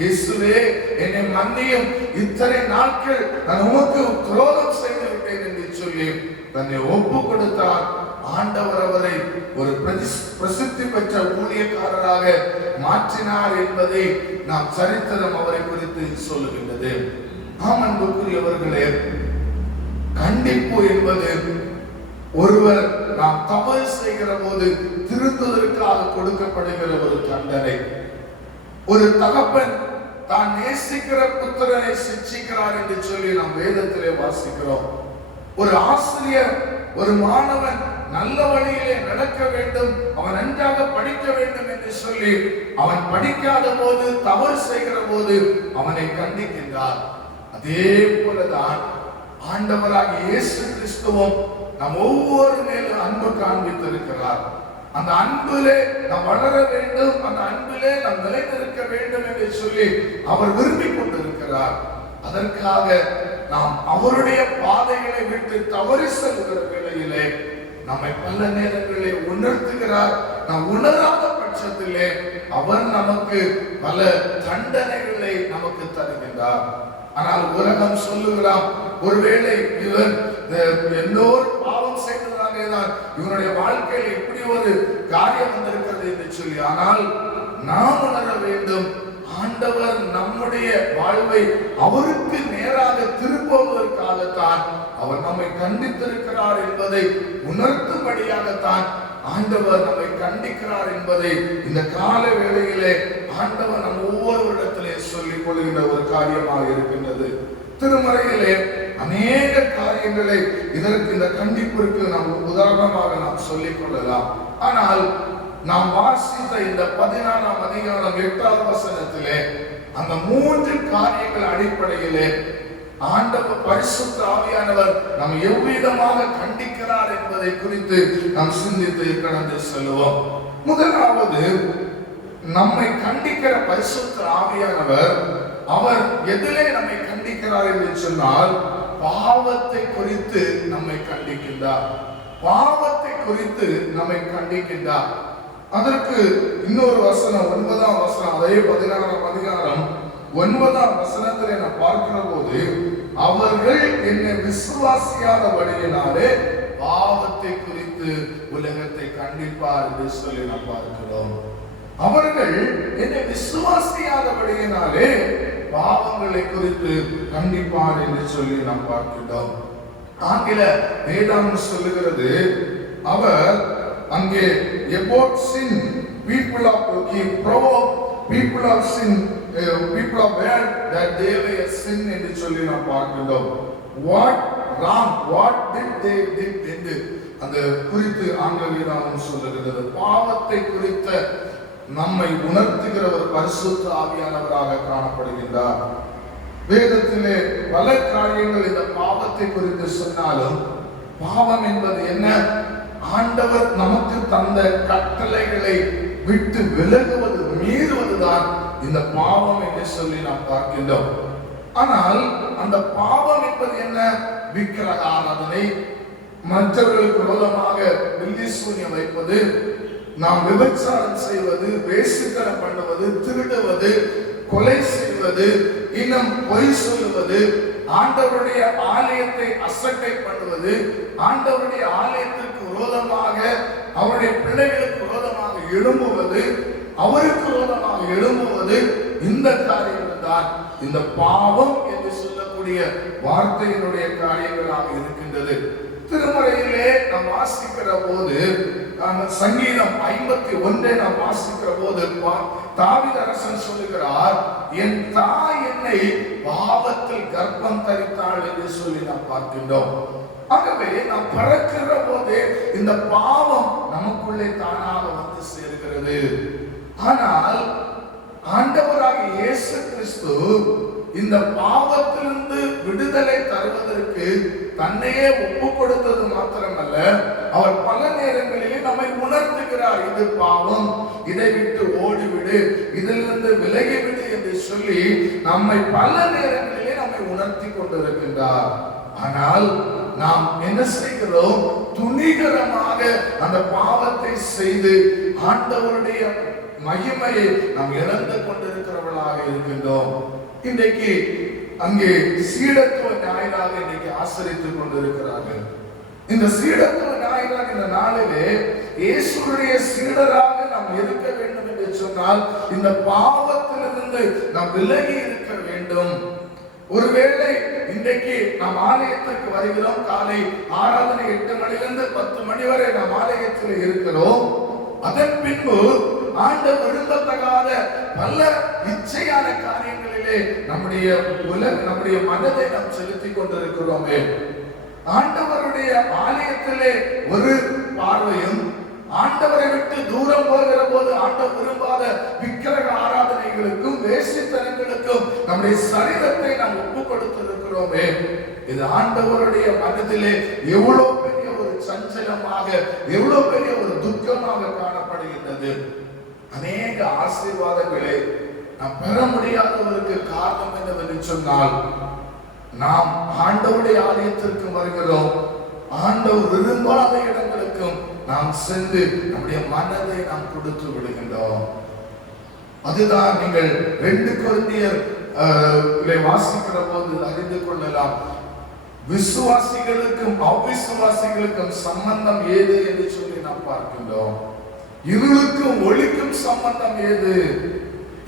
இயேசுவே என்னை மன்னியும், இத்தனை நாட்கள் நான் உமக்கு துரோகம் செய்து விட்டேன் என்று சொல்லி தன்னை ஒப்பு கொடுத்தார். ஆண்டவர் அவரை ஒரு பிரசித்தி பெற்ற ஊழியக்காரராக மாற்றினார் என்பதை நாம் சரித்திரம் அவரை குறித்து சொல்லுகின்றது. அன்புக்குரியவர்களே, கண்டிப்பு என்பது ஒருவர் நாம் தவறு செய்கிற போது திருத்துவதற்காக கொடுக்கப்படுகிற ஒரு தண்டனை. ஒரு தகப்பன் தான் நேசிக்கிற புத்திரனை சிட்சிக்கிறார் என்று சொல்லி நாம் வேதத்திலே வாசிக்கிறோம். ஒரு ஆசிரியர் ஒரு மாணவன் நல்ல வழியிலே நடக்க வேண்டும், அவன் நன்றாக படிக்க வேண்டும் என்று சொல்லி அவன் படிக்காத போது தவறு செய்கிற போது அவனை கண்டிக்கின்றார். அதே போலதான் ஆண்டவராகிய இயேசு கிறிஸ்துவும் நம் ஒவ்வொரு மேலும் அன்பு காண்பித்திருக்கிறார். அந்த அன்பிலே நாம் வளர வேண்டும், அந்த அன்பிலே நாம் நிலைத்திருக்க வேண்டும் என்று சொல்லி அவர் விரும்பிக் கொண்டிருக்கிறார். அதற்காக நாம் அவருடைய பாதைகளை விட்டு தவறி செல்கிற வேளையிலே நம்மை பல நேரங்களிலே உணர்த்துகிறார். நாம் உணராத பட்சத்திலே அவர் நமக்கு பல தண்டனைகளை நமக்கு தருகின்றார். ஆனால் உலகம் சொல்லுகிறான், ஒருவேளை இவர் எல்லோரும் பாவம் செய்ததாலேதான் இவருடைய வாழ்க்கையில் இப்படி ஒரு காரியம் வந்திருக்கிறது என்று சொல்லி. ஆனால் நாம் உணர வேண்டும், ஆண்டவர் நம்முடைய வாழ்வை அவருக்கு நேராக திருப்புவதற்காகத்தான் அவர் நம்மை கண்டித்திருக்கிறார் என்பதை உணர்த்தும்படியாகத்தான் ஆண்டவர் நம்மை கண்டிக்கிறார் என்பதை இந்த கால வேளையிலே ஆண்டவர் நம் ஒவ்வொருவரிடத்திலே சொல்லிக் கொள்கின்ற ஒரு காரியமாக இருக்கின்றது. திருமறையிலே அநேக காரியங்களை இதற்கு இந்த கண்டிப்பிற்கு நாம் உதாரணமாக நாம் சொல்லிக் கொள்ளலாம். ஆனால் நாம் வாசித்த இந்த 14ஆம் அதிகாரம் 8வது வசனத்திலே அந்த 3 காரியங்கள் அடிப்படையிலே ஆண்டவர் பரிசுத்த ஆவியானவர் நாம் எவ்விதமாக கண்டிக்கிறார் என்பதை குறித்து நாம் சிந்தித்து கடந்து செல்வோம். முதலாவது, நம்மை கண்டிக்கிற பரிசுத்த ஆவியானவர் அவர் எதிலே நம்மை கண்டிக்கிறார் என்று சொன்னால் பாவத்தை குறித்து நம்மை கண்டிக்கின்றார். பாவத்தை குறித்து நம்மை கண்டிக்கின்றார். அதற்கு இன்னொரு வசனம் 9ஆம் வசனம், அதே 16ஆம் அதிகாரம் 9ஆம் வசனத்திலே நான் பார்க்கிற போது, அவர்கள் என்னை விசுவாசியாதபடியினாலே பாவத்தை குறித்து உலகத்தை கண்டிப்பார் என்று சொல்லி நாம் பார்க்கிறோம். அவர்கள் என்னை விசுவாசியாதபடியினாலே பாவங்களை குறித்து கண்டிப்பார் என்று சொல்லி நாம் பார்க்கிறோம். ஆங்கில வேதாகம் சொல்லுகிறது, அவர் அங்கே about sin, people of he provoke people of sin, people of bad that they were sin என்று சொல்லி நாம் பார்க்கிறோம். what wrong, what did they did என்று அந்த குறித்து ஆங்கில வேதாகம் சொல்லுகிறது. பாவத்தை குறித்த நம்மை உணர்த்துகிற ஒரு பரிசுத்த ஆவியானவராக காணப்படுகின்றார். வேதத்திலே பல காரியங்கள் இந்த பாவத்தை குறித்து சொன்னாலும், பாவம் என்பது என்ன? ஆண்டவர் நமக்கு தந்த கட்டளைகளை விட்டு விலகுவது, மீறுவதுதான் இந்த பாவம் என்று சொல்லி நாம் பார்க்கின்றோம். ஆனால் அந்த பாவம் என்பது என்ன? விக்கிரக ஆராதனை, மற்றவர்களுக்கு விரோதமாக வெள்ளி சூனியம் வைப்பது, நாம் விபச்சாரம் செய்வது, வேசித்தனம் பண்ணுவது, திருடுவது, கொலை செய்வது, இன்னும் பொய் சொல்லுவது, ஆண்டவருடைய ஆலயத்தை அசட்டை பண்ணுவது, ஆண்டவருடைய ஆலயத்திற்கு விரோதமாக, அவருடைய பிள்ளைகளுக்கு விரோதமாக எழும்புவது, அவருக்கு விரோதமாக எழும்புவது, இந்த காரியங்கள் தான் இந்த பாவம் என்று சொல்லக்கூடிய வார்த்தையினுடைய காரியங்களாக இருக்கின்றது. திருமறையிலே நாம் வாசிக்கிற போது, சங்கீதம் 51 நாம் வாசிக்கிற போது தாவீது அரசன் சொல்லுகிறார், என் தாய் என்னை பாவத்தில் கர்ப்பம் தரித்தாள் என்று சொல்லி நாம் பார்க்கின்றோம். ஆகவே நாம் பிறக்கிற போது இந்த பாவம் நமக்குள்ளே தானாக வந்து சேர்கிறது. ஆனால் ஆண்டவராகிய இயேசு கிறிஸ்து இந்த பாவத்திலிருந்து விடுதலை தருவதற்கு தன்னையே ஒப்பு கொடுத்தது மாத்திரமல்ல, அவர் பல நேரங்களிலே நம்மை உணர்த்துகிறார். இது பாவம், இதை விட்டு ஓடிவிடு, இதிலிருந்து விலகிவிடு என்று சொல்லி நம்மை பல நேரங்களிலே நம்மை உணர்த்தி கொண்டிருக்கின்றார். ஆனால் நாம் என்ன செய்கிறோம்? துணிகரமாக அந்த பாவத்தை செய்து ஆண்டவருடைய மகிமையை நாம் இழந்து கொண்டிருக்கிறவர்களாக இருக்கின்றோம். இன்றைக்கு அங்கே சீடத்துவ ஞாயிறாக இன்றைக்கு ஆசரித்துக் கொண்டிருக்கிறார்கள். இந்த சீடத்துவ ஞாயிறாக இந்த நாளிலே இயேசுவுடைய சீடராக நாம் இருக்க வேண்டும் என்று சொன்னால் இந்த பாவத்திலிருந்து நாம் விலகி இருக்க வேண்டும். ஒருவேளை இன்றைக்கு நாம் ஆலயத்திற்கு வருகிறோம், காலை ஆராதனை 8 மணியிலிருந்து 10 மணி வரை நாம் ஆலயத்தில் இருக்கிறோம். அதன் பின்பு ஆண்டவர் விரும்பத்தகாத பல இச்சையான காரியங்களிலே நம்முடைய மனதை நாம் செலுத்திக் கொண்டிருக்கிறோமே. ஆண்டவருடைய ஆலயத்திலே ஒரு பார்வையும், ஆண்டவரை விட்டு தூரம் போகிற போது ஆண்டவர் விரும்பாத விக்கிரக ஆராதனைகளுக்கும் வேசித்தனங்களுக்கும் நம்முடைய சரீரத்தை நாம் ஒப்பு கொடுத்திருக்கிறோமே. இது ஆண்டவருடைய மனதிலே எவ்வளவு பெரிய ஒரு சஞ்சலமாக, எவ்வளவு பெரிய ஒரு துக்கமாக காணப்படுகின்றது. அநேக ஆசீர்வாதங்களை நாம் பெற முடியாதவருக்கு காரணம் என்னவென்று சொன்னால், நாம் ஆண்டவருடைய ஆலயத்திற்கு வருகிறோம், ஆண்டவர் விரும்பாத இடங்களுக்கும் நாம் சென்று நம்முடைய மனதை நாம் கொடுத்து விடுகின்றோம். அதுதான் நீங்கள் 2 கொரிந்தியர் வாசிக்கிற போது அறிந்து கொள்ளலாம். விசுவாசிகளுக்கும் அவிசுவாசிகளுக்கும் சம்பந்தம் ஏது என்று சொல்லி நாம் பார்க்கின்றோம். இருளுக்கும் ஒளிக்கும் சம்பந்தம் ஏது?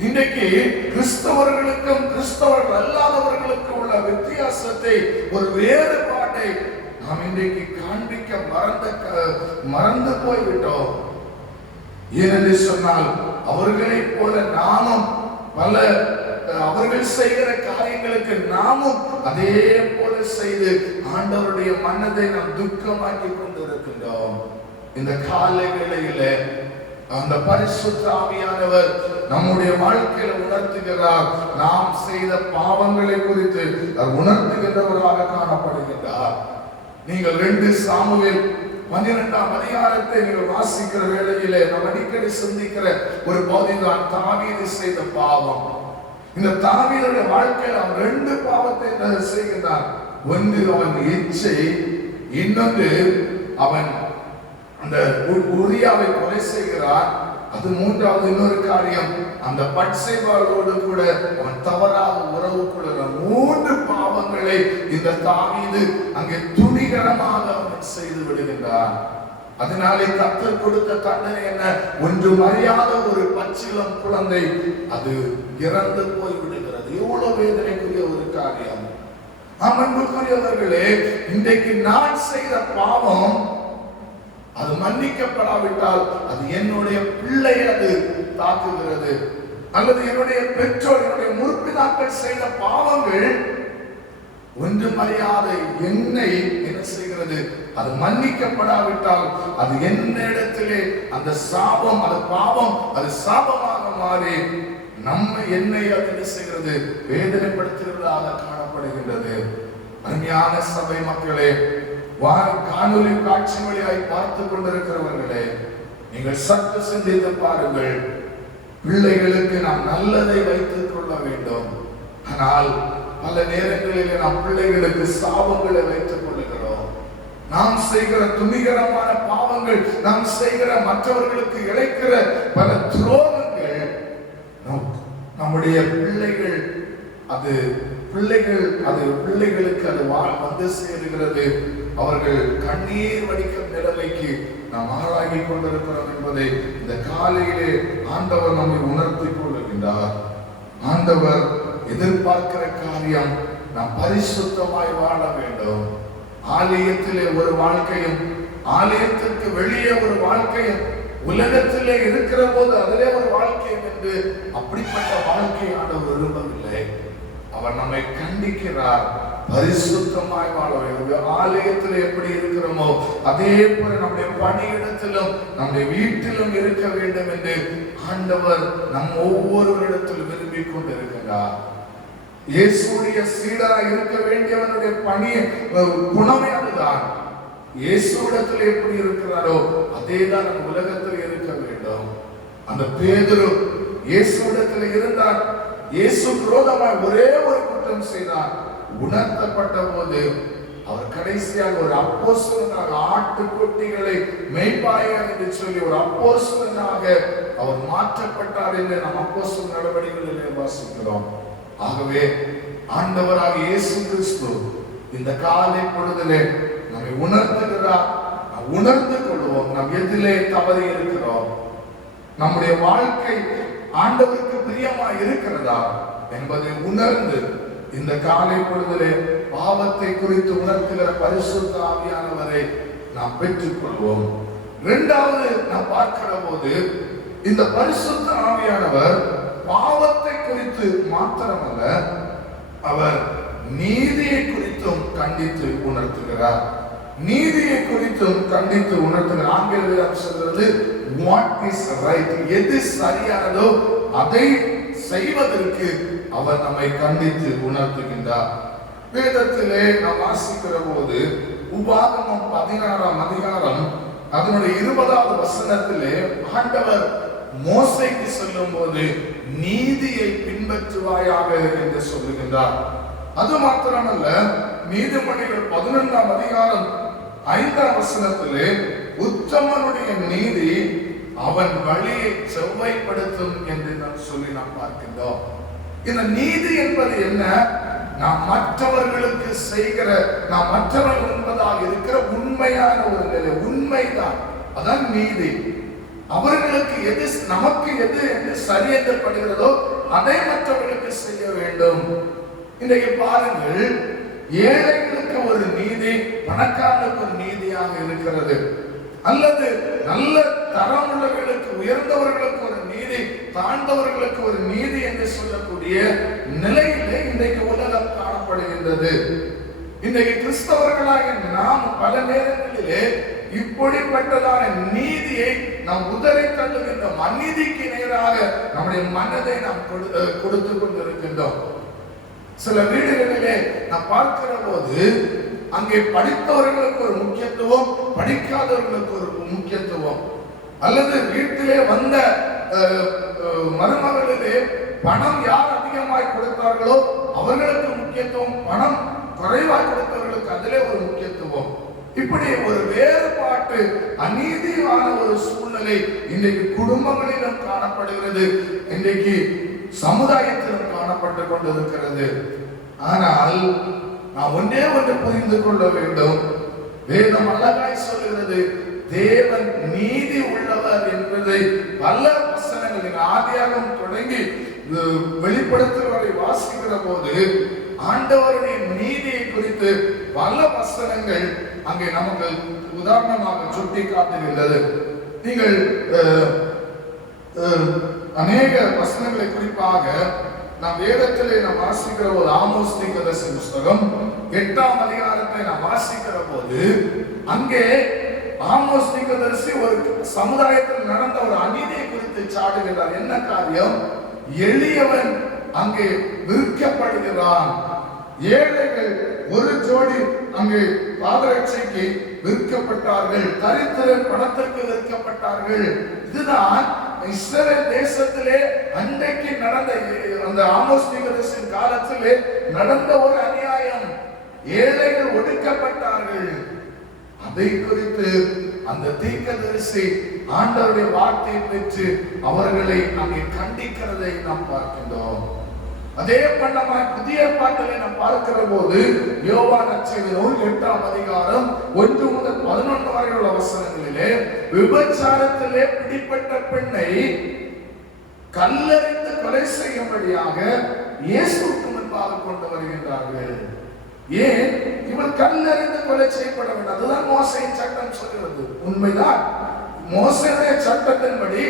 இன்றைக்கு கிறிஸ்தவர்களுக்கும் கிறிஸ்தவர்கள் அல்லாதவர்களுக்கும் உள்ள வித்தியாசத்தை, ஒரு வேறுபாட்டை நாம் இன்றைக்கு காண்பிக்க மறந்து போய்விட்டோம். ஏனென்று சொன்னால், அவர்களைப் போல நாமும் பல அவர்கள் செய்கிற காரியங்களுக்கு நாமும் அதே போல செய்து ஆண்டவருடைய மனதை நாம் துக்கமாக்கி கொண்டிருக்கின்றோம். இந்த கால வேளையில அந்த பரிசுத்த ஆவியானவர் நம்முடைய வாழ்க்கையில உணர்த்துகிறார். நாம் செய்த பாவங்களை குறித்து உணர்த்துகின்றவராக காணப்படுகின்றார். நீங்கள் 2 சாமுவேல் 12ஆம் அதிகாரத்தை நீங்கள் வாசிக்கிற வேளையிலே நாம் அடிக்கடி சிந்திக்கிற ஒரு பகுதிதான் தாவீது செய்த பாவம். இந்த தாவீதுடைய வாழ்க்கையில் அவன் 2 பாவத்தை செய்கின்றான். ஒன்று அவன் இச்சை, இன்னொன்று அவன் அந்த உரியாவை கொலை செய்கிறான். அது மூன்றாவது இன்னொரு காரியம், அந்த பட்சேபாளோடு கூட அவன் தவறாக உறவு கொள்கிற 3 பாவங்களை இந்த தாவீது அங்கே துணிகரமாக அவன் செய்து விடுகின்றான். அதனாலே கர்த்தர் கொடுத்த தண்டனை என்ன? ஒன்றும் அறியாத ஒரு பச்சிளம் குழந்தை அது இறந்து போய் விடுகிறது. எவ்வளவு வேதனைக்குரிய ஒரு காரியம். அன்புக்குரியவர்களே, இன்றைக்கு நான் செய்த பாவம் அது மன்னிக்கப்படாவிட்டால் அது என்னுடைய பிள்ளை அது தாக்குகிறது, அல்லது என்னுடைய பெற்றோர், என்னுடைய முற்பிதாக்கள் செய்த பாவங்கள் ஒன்றும் அறியாத என்னை என்ன செய்கிறது? அது மன்னிக்கப்படாவிட்டால் அது என்னிடத்திலே அந்த சாபம், அது பாவம், அது சாபமாக மாறி என்னை அது என்ன செய்கிறது? வேதனைப்படுத்துகிறதாக காணப்படுகின்றது. அருமையான சபை மக்களே, காணொலி காட்சி வழியாய் பார்த்து கொண்டிருக்கிறவர்களே, நீங்கள் சற்று சிந்தித்து பாருங்கள். பிள்ளைகளுக்கு நாம் நல்லதை வைத்துக் கொள்ள வேண்டும். ஆனால் பல நேரங்களிலே நாம் பிள்ளைகளுக்கு சாபங்களை வைத்துக் கொள்கிறோம். நாம் செய்கிற துணிகரமான பாவங்கள், நாம் செய்கிற மற்றவர்களுக்கு இழைக்கிற பல துரோகங்கள் நம்முடைய பிள்ளைகளுக்கு அது வந்து சேருகிறது. அவர்கள் கண்ணீர் வடிக்கும் நிலைமைக்கு நாம் ஆளாகி கொண்டிருக்கிறோம் என்பதை இந்த காலையிலே ஆண்டவர் நம்மை உணர்த்திக் கொள்கின்றார். ஆண்டவர் எதிர்பார்க்கிற காரியம், நாம் பரிசுத்தமாய் வாழ வேண்டும். ஆலயத்திலே ஒரு வாழ்க்கையும், ஆலயத்திற்கு வெளியே ஒரு வாழ்க்கையும், உலகத்திலே இருக்கிற போது அதிலே ஒரு வாழ்க்கையும் என்று அப்படிப்பட்ட வாழ்க்கையை ஆண்டவர் விரும்பவில்லை. அவர் நம்மை கண்டிக்கிறார். பரிசுத்தமாய் வாழ வேண்டும். ஆலயத்தில் எப்படி இருக்கிறோமோ அதே போல நம்முடைய பணியிடத்திலும் நம்முடைய வீட்டிலும் இருக்க வேண்டும் என்று ஆண்டவர் நம் ஒவ்வொருவரிடத்திலும் விரும்பிக் கொண்டிருக்கிறார். இயேசுடைய சீடராக இருக்க வேண்டியவனுடைய பணி குணமே அதுதான். இயேசுவிடத்தில் எப்படி இருக்கிறாரோ அதேதான் நம் உலகத்தில் இருக்க வேண்டும். அந்த பேதுரு இயேசுவிடத்தில் இருந்தார். இயேசு விரோதமாய் ஒரே ஒரு குற்றம் செய்தார். உணர்த்தப்பட்ட போது அவர் கடைசியாக ஒரு அப்போஸ்தலனாக, ஆட்டுக்குட்டிகளை மேய்ப்பாயர் என்று சொல்லி ஒரு அப்போஸ்தலனாக அவர் மாற்றப்பட்டார் என்று நாம் அப்போஸ்தலர் நடவடிக்கைகளிலே வாசிக்கிறோம். ஆகவே ஆண்டவராக இயேசு கிறிஸ்து இந்த காலை பொழுதிலே நம்மை உணர்த்துகிறார். நாம் உணர்ந்து கொள்வோம் நாம் எதிலே தவறி இருக்கிறோம், நம்முடைய வாழ்க்கை ஆண்டவருக்கு பிரியமாய் இருக்கிறதா என்பதை உணர்ந்து இந்த காலை பொழுதிலே பாவத்தை குறித்து உணர்த்துகிற பரிசுத்த ஆவியானவரை நாம் பெற்றுக் கொள்வோம். இரண்டாவது நாம் பார்க்கிற போது இந்த பரிசுத்த ஆவியானவர் பாவத்தை குறித்து மாத்திரமல்ல, அவர் நீதியை குறித்தும் கண்டித்து உணர்த்துகிறார். நீதியை குறித்தும் கண்டித்து உணர்த்துகிறார். ஆங்கிலம் சொல்றது வாட் இஸ் ரைட், எது சரியானதோ அதை செய்வதற்கு அவர் நம்மை கண்டித்து உணர்த்துகின்றார். வேதத்திலே நாம் வாசிக்கிற போது உபாகமம் 16ஆம் அதிகாரம் அதனுடைய 20வது வசனத்திலே ஆண்டவர் மோசேக்கு சொல்லும் போது நீதியை பின்பற்றுவாயாக என்று சொல்லுகின்றார். அது மாத்திரமல்ல, நீதிமொழிகள் 11ஆம் அதிகாரம் 5ஆம் வசனத்திலே உத்தமனுடைய நீதி அவன் வழியை செவ்வாய்ப்படுத்தும் என்று நாம் பார்க்கின்றோம். இந்த நீதி என்பது என்ன? நாம் மற்றவர்களுக்கு செய்கிற, நாம் மற்றவர்கள் என்பதாக இருக்கிற உண்மையான ஒரு நிலை, உண்மைதான், அதான் நீதி. அவர்களுக்கு எது நமக்கு எது என்று சரி என்றப்படுகிறதோ அதை மற்றவர்களுக்கு செய்ய வேண்டும். இன்றைக்கு பாருங்கள், ஏழைகளுக்கு ஒரு நீதி பணக்காரனுக்கு ஒரு நீதியாக இருக்கிறது, அல்லது நல்ல தரம் உள்ளவர்களுக்கு உயர்ந்தவர்களுக்கு ஒரு நீதி தாழ்ந்தவர்களுக்கு ஒரு நீதி என்று சொல்லக்கூடிய நிலையிலே இன்றைக்கு உலகம் காணப்படுகின்றது. இன்றைக்கு கிறிஸ்தவர்களாக நாம் பல நேரங்களிலே இப்படிப்பட்டதான நீதியை நாம் உதறி தள்ளுகின்றோம். அநீதிக்கு நேராக நம்முடைய மனதை நாம் கொடுத்து கொண்டிருக்கின்றோம். சில வீடுகளிலே நாம் பார்க்கிற போது அங்கே படித்தவர்களுக்கு ஒரு முக்கியத்துவம், படிக்காதவர்களுக்கு ஒரு முக்கியத்துவம், அல்லது வீட்டிலே வந்த மருமகளிலே பணம் யார் அதிகமாய் கொடுத்தார்களோ அவர்களுக்கு முக்கியத்துவம், பணம் குறைவாய் கொடுத்தவர்களுக்கு அதிலே ஒரு முக்கியத்துவம். இப்படி ஒரு வேறுபாட்டு அநீதியான ஒரு சூழ்நிலை இன்றைக்கு குடும்பங்களிலும் காணப்படுகிறது, இன்றைக்கு சமுதாயத்திலும் காணப்பட்டு கொண்டிருக்கிறது. ஆனால் நாம் ஒன்றே ஒன்று புரிந்து கொள்ள வேண்டும். வேதம் அழகாய் சொல்கிறது, தேவன் நீதி உள்ளவர் என்பதை பல வசனங்களின் ஆதியாகமம் தொடங்கி வெளிப்படுத்துவதை வாசிக்கிற போது ஆண்டவருடைய நீதியை குறித்து பல வசனங்கள் அங்கே நமக்கு உதாரணமாக சுட்டி காட்டுகின்றது. நீங்கள் அநேக வசனங்களை குறிப்பாக நாம் வேதத்திலே நாம் வாசிக்கிற போது ஆமோஸ் தீர்க்கதரிசி புத்தகம் 8ஆம் அதிகாரத்தை நாம் வாசிக்கிற போது அங்கே ஆமோஸ் தீர்க்கதரிசி ஒரு சமுதாயத்தில் நடந்த ஒரு அநீதியை குறித்து சாடுகிறார். என்ன காரியம்? எளியவன் அங்கே விற்கப்படுகிறான். ஏழைகள் ஒரு ஜோடி அங்கே பாதரட்சைக்கு விற்கப்பட்டார்கள், தரித்திரர் பணத்திற்கு விற்கப்பட்டார்கள். இதுதான் இஸ்ரவேல் தேசத்திலே அன்றைக்கு நடந்த அந்த ஆமோஸ் தீர்க்கதரிசியின் காலத்திலே நடந்த ஒரு அநியாயம். ஏழைகள் ஒடுக்கப்பட்டார்கள். அதை குறித்து அந்த தீர்க்கதரிசி ஆண்டவருடைய வார்த்தையை பெற்று அவர்களை அங்கே கண்டிக்கிறதை நாம் பார்க்கின்றோம். அதே பண்ணமாய் புதிய பாட்டிலே நாம் பார்க்கிற போது யோவான் நற்செய்தி நூல் 8ஆம் அதிகாரம் 1 முதல் 11 வரை உள்ள வசனங்களிலே விபச்சாரத்திலே பிடிப்பட்ட பெண்ணை கல்லெறிந்து கொலை செய்யும்படியாக இயேசுவுக்கு முன்பாக கொண்டு வருகின்றார்கள். ஏன் இவன் கல்லெறிந்து கொலை செய்யப்பட வேண்டும்? அதுதான் மோசையின் சட்டம் சொல்கிறது. உண்மைதான், மோசையுடைய சட்டத்தின்படி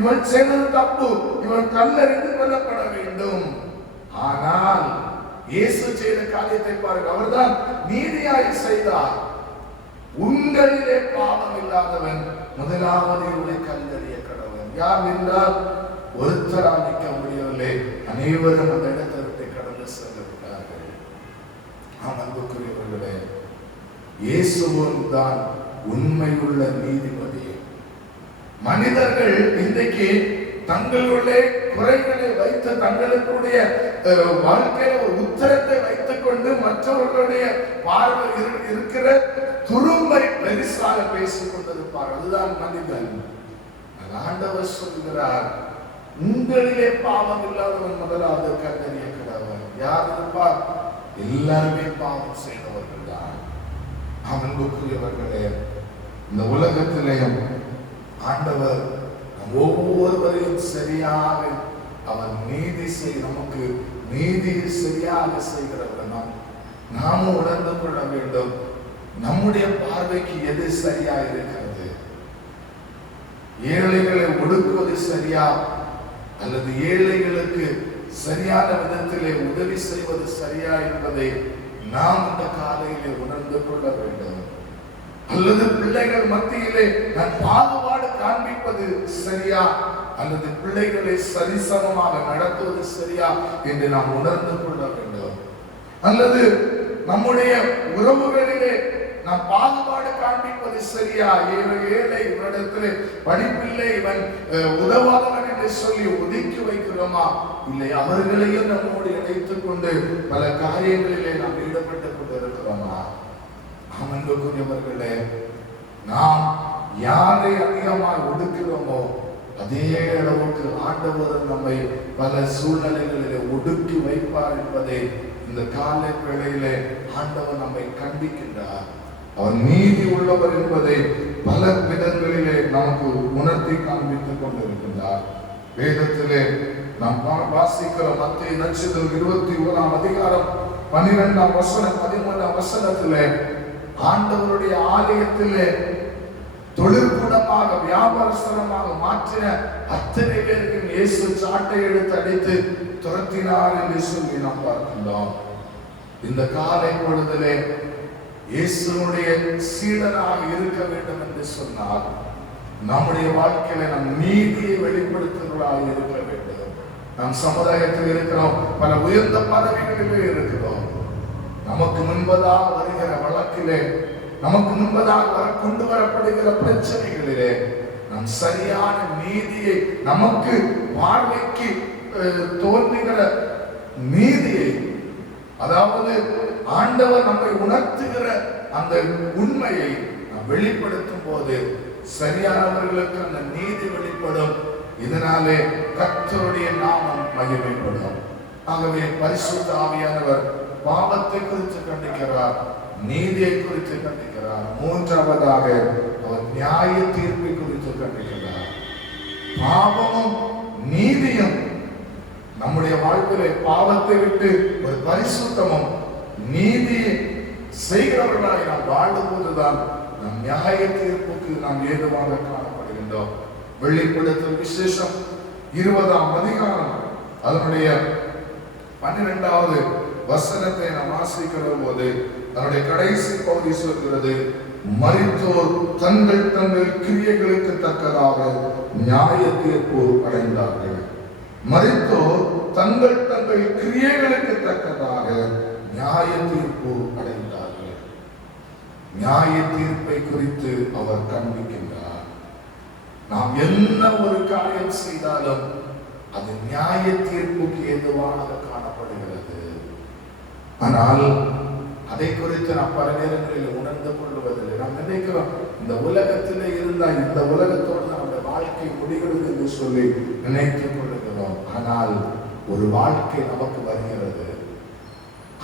இவன் செய்தது தப்பு, இவன் கல்லெறிந்து கொல்லப்பட வேண்டும். ஆனால் இயேசு செய்த காரியத்தை பாருங்கள். அவர்தான் நீதியாய் செய்தார். உங்களிலே பாவம் இல்லாதவன் முதலாவது இவனை கல்லெறிய கடவன். யார் என்றால் ஒருத்தரால் நிற்க முடியவில்லை, அனைவரும் அந்த இடத்தை விட்டு கடந்து சென்றிருக்கிறார்கள். அன்புக்குரியவர்களே, இயேசுவும் தான் உண்மையுள்ள நீதிபதி. மனிதர்கள் இன்றைக்கு தங்களுடைய குறைகளை வைத்து தங்களுடைய வாழ்க்கையில ஒரு உத்தரத்தை வைத்துக் கொண்டு மற்றவர்களுடைய பார்வை இருக்கிற துரும்பை பெரிசாக பேசிக் கொண்டிருப்பார். அதுதான் மனிதன். ஆண்டவர் சொல்கிறார், உங்களிலே பாவம் இல்லாதவன் முதலாவது கல்லெறிய கடவன். யார் இருப்பார்? எல்லாருமே பாவம் செய்தவர்கள் தான். அன்புக்குரியவர்களே, இந்த உலகத்திலேயும் ஆண்டவர் ஒவ்வொருவரையும் சரியாக அவர் நீதி நமக்கு நீதி சரியாக செய்கிறவர். நாமும் உணர்ந்து கொள்ள வேண்டும், நம்முடைய பார்வைக்கு எது சரியா இருக்கிறது? ஏழைகளை ஒடுக்குவது சரியா, அல்லது ஏழைகளுக்கு சரியான விதத்திலே உதவி செய்வது சரியா என்பதை நாம் இந்த காலையிலே உணர்ந்து கொள்ள வேண்டும். அல்லது பிள்ளைகள் மத்தியிலே நான் பாகுபாடு காண்பிப்பது சரியா, அல்லது பிள்ளைகளை சரிசமமாக நடத்துவது சரியா என்று நாம் உணர்ந்து கொள்ள வேண்டும். அல்லது நம்முடைய உறவுகளிலே நாம் பாகுபாடு காண்பிப்பது சரியா? ஏழை இவரிடத்திலே படிப்பில்லை, இவன் உதவாதவன் என்று சொல்லி ஒதுக்கி வைக்கிறோமா? இல்லை, அவர்களையும் நம்மோடு இணைத்துக் கொண்டு பல காரியங்களிலே நாம் ஈடுபட்டுக் கொண்டிருக்கிறோமா? அன்புக்குரியவர்களே, நாம் யாரை அதிகமாக ஒடுக்கிறோமோ அதே அளவுக்கு ஆண்டவர் நம்மை பல சூழ்நிலைகளிலே ஒடுக்கி வைப்பார் என்பதை இந்த காலை வேளையிலே ஆண்டவர் நம்மை கண்டிக்கின்றார். அவர் நீதி உள்ளவர் என்பதை பல விதங்களிலே நமக்கு உணர்த்தி காண்பித்துக் கொண்டிருக்கின்றார். வேதத்திலே நாம் வாசிக்கிற மத்திய நட்சத்திரம் 21ஆம் அதிகாரம் 12ஆம் வசனம் 13ஆம் வசனத்திலே ஆண்டவருடைய ஆலயத்திலே தொழிற்கூடமாக வியாபார ஸ்தலமாக மாற்றின அத்தனை பேருக்கு இயேசு சாட்டை எடுத்து அடித்து துரத்தினார் என்று சொல்லி நாம் பார்க்கின்றோம். இந்த காலை பொழுதிலே இயேசுனுடைய சீடனாக இருக்க வேண்டும் என்று சொன்னால் நம்முடைய வாழ்க்கையில நம் நீதியை வெளிப்படுத்துவதாக இருக்க வேண்டும். நம் சமுதாயத்தில் இருக்கிறோம், பல உயர்ந்த பதவிகளிலே இருக்கிறோம். நமக்கு முன்பதாக வருகிற வழக்கிலே, நமக்கு முன்பதாக கொண்டு வரப்படுகிற பிரச்சனைகளிலே நம் சரியான நீதியை, நமக்கு பார்வைக்கு தோன்றுகிற நீதியை, அதாவது ஆண்டவர் நம்மை உணர்த்துகிற அந்த உண்மையை நாம் வெளிப்படுத்தும் போது சரியானவர்களுக்கு அந்த நீதி வெளிப்படும். இதனாலே கர்த்தருடைய நாமம் மகிமைப்படும். ஆகவே பரிசுத்த ஆவியானவர் பாவத்தை குறித்து கண்டிக்கிறார், நீதியை குறித்து கண்டிக்கிறார். மூன்றாவதாக அவர் நியாய தீர்ப்பை குறித்து கண்டிக்கிறார். பாவமும் நீதியும் நம்முடைய வாழ்க்கையிலே பாவத்தை விட்டு ஒரு பரிசுத்தமும் நீதியை செய்கிறவர்களாக நாம் வாழும் போதுதான் நம் நியாய தீர்ப்புக்கு நாம் ஏதுவாக காணப்படுகின்றோம். வெளிப்படுத்தல் விசேஷம் 20ஆம் அதிகாரம் அதனுடைய 12வது வசனத்தை நாம் வாசிக்கிற போது அதனுடைய கடைசி பகுதி சொல்கிறது, மரித்தோர் தங்கள் தங்கள் கிரியைகளுக்கு தக்கதாக நியாய தீர்ப்பு அடைந்தார்கள். மரித்தோர் தங்கள் தங்கள் கிரியைகளுக்கு தக்கதாக நியாய தீர்ப்பு அடைந்தார்கள். நியாய தீர்ப்பை குறித்து அவர் கண்டிக்கின்றார். நாம் என்ன ஒரு காரியம் செய்தாலும் அது நியாய தீர்ப்புக்கு ஏதுவாக காணப்படுகிறது. ஆனால் அதை குறித்து நாம் பல நேரங்களில் உணர்ந்து கொள்வதில்லை. நாம் நினைக்கிறோம், இந்த உலகத்திலே இருந்தால் இந்த உலகத்தோடு நம்முடைய வாழ்க்கை முடிகிறது என்று சொல்லி நினைத்துக் கொள்ளுகிறோம். ஆனால் ஒரு வாழ்க்கை நமக்கு வருகிறது.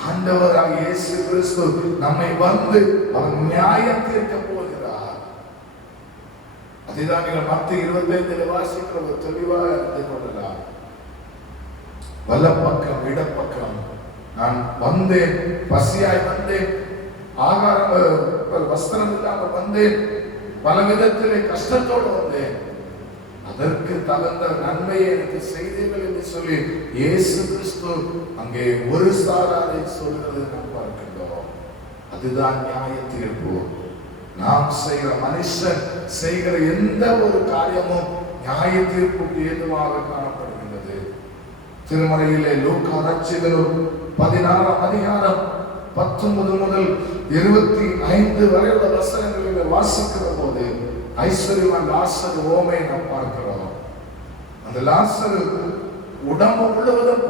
ஆண்டவராக இயேசு கிறிஸ்து நம்மை வந்து அவர் நியாயம் தீர்க்க போகிறார். அதுதான் நீங்கள் மத்திய 25 வாசிக்கிற தெளிவாக அறிந்து கொள்ளலாம். வலப்பக்கம் இடப்பக்கம் நான் வந்தேன், பசியாய் வந்தேன், ஆகாரம் வஸ்திரம் இல்லாமல் வந்தேன், பல விதத்திலே கஷ்டத்தோடு வந்தேன், அதற்கு தகுந்த நன்மையை எனக்கு செய்தீர்கள் என்று சொல்லி இயேசு கிறிஸ்து அங்கே ஒரு சாராரை சொல்கிறது நாம் பார்க்கின்றோம். அதுதான் நியாய தீர்ப்பு. நாம் செய்கிற மனுஷன் செய்கிற எந்த ஒரு காரியமும் நியாய தீர்ப்புக்கு ஏதுவாக காணப்படுகின்றது. திருமறையிலே லூக்கா நற்செய்தியில் 16ஆம் அதிகாரம் 19 முதல் 25 வரையுள்ள வசனங்களில் வாசிக்கிற போது ஐஸ்வர்யவான் லாசரு ஓமை நாம் பார்க்கிறோம். அந்த லாசரு உடம்பு முழுவதும்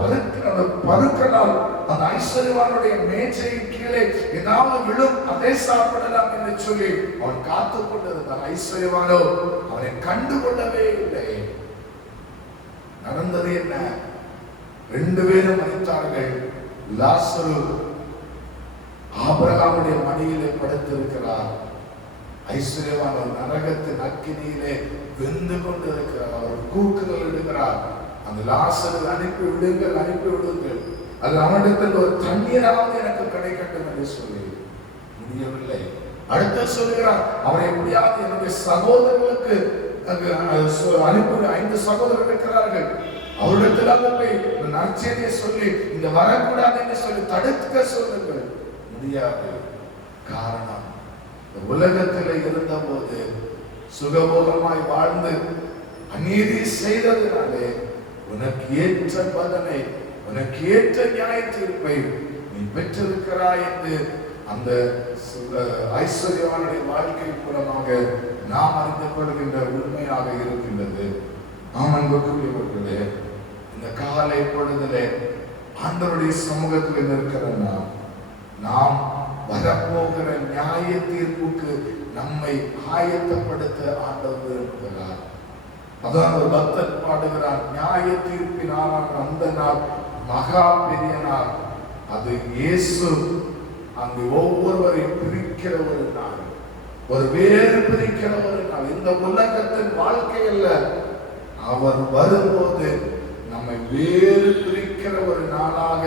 பருக்கனால் அந்த ஐஸ்வர்யவானுடைய மேஜையின் கீழே ஏதாவது விழும், அதை சாப்பிடலாம் என்று சொல்லி அவன் காத்துக் கொண்டிருந்தான். ஐஸ்வர்யவானோ அவனை கண்டுகொள்ளவே இல்லை. நடந்தது என்ன? 2 பேரும் மரித்தார்கள். லாசரு ஆபிரகாமுடைய மடியிலே படுத்திருக்கிறார். ஐஸ்வர்யவான் நரகத்தின் அக்கினியிலே வெந்து கொண்டிருக்கிறார். அவர் கூக்குகள் இடுகிறார், அந்த லாசரு அனுப்பி விடுங்கள், அனுப்பி விடுங்கள், அது அவனிடத்தில் ஒரு தண்ணீராவது எனக்கு கிடைக்கட்டும் என்று சொல்லி முடியவில்லை. அடுத்து சொல்லுகிறார், அவரை எப்படியாவது என்னுடைய சகோதரர்களுக்கு அனுப்பி 5 சகோதரர்கள் இருக்கிறார்கள், அவரிடத்திலாவது போய் நற்செய்தியை சொல்லி இங்க வரக்கூடாது என்று சொல்லி தடுக்க சொல்லுங்கள். முடியாது. காரணம், உலகத்தில் இருந்த போது சுகபோகமாய் வாழ்ந்து அநீதி செய்ததினாலே உனக்கு ஏற்ற பலனை, உனக்கு ஏற்ற நியாய தீர்ப்பை நீ பெற்றிருக்கிறாய் என்று அந்த ஐஸ்வர்யவானுடைய வாழ்க்கை மூலமாக நாம் அறிந்து கொள்கின்ற உண்மையாக இருக்கின்றது. ஆம் அன்புக்குரியவர்களே, இந்த காலை பொழுதிலே ஆண்டவருடைய சமூகத்தில் இருக்கிற நாம் வரப்போகிற நியாய தீர்ப்புக்கு நம்மை ஆயத்தப்படுத்த ஆண்டவர் விரும்புகிறார். அதான் ஒரு பக்தன் பாடுகிறார், நியாய தீர்ப்பினால் அந்த நாள் மகா பெரிய நாள், அது இயேசு அங்கு ஒவ்வொருவரையும் பிரிக்கிற ஒரு நாள், ஒரு வேறு பிரிக்கிற ஒரு நாள். இந்த உலகத்தின் வாழ்க்கை அல்ல, அவர் வரும்போது நம்மை வேறு பிரிக்கிற ஒரு நாளாக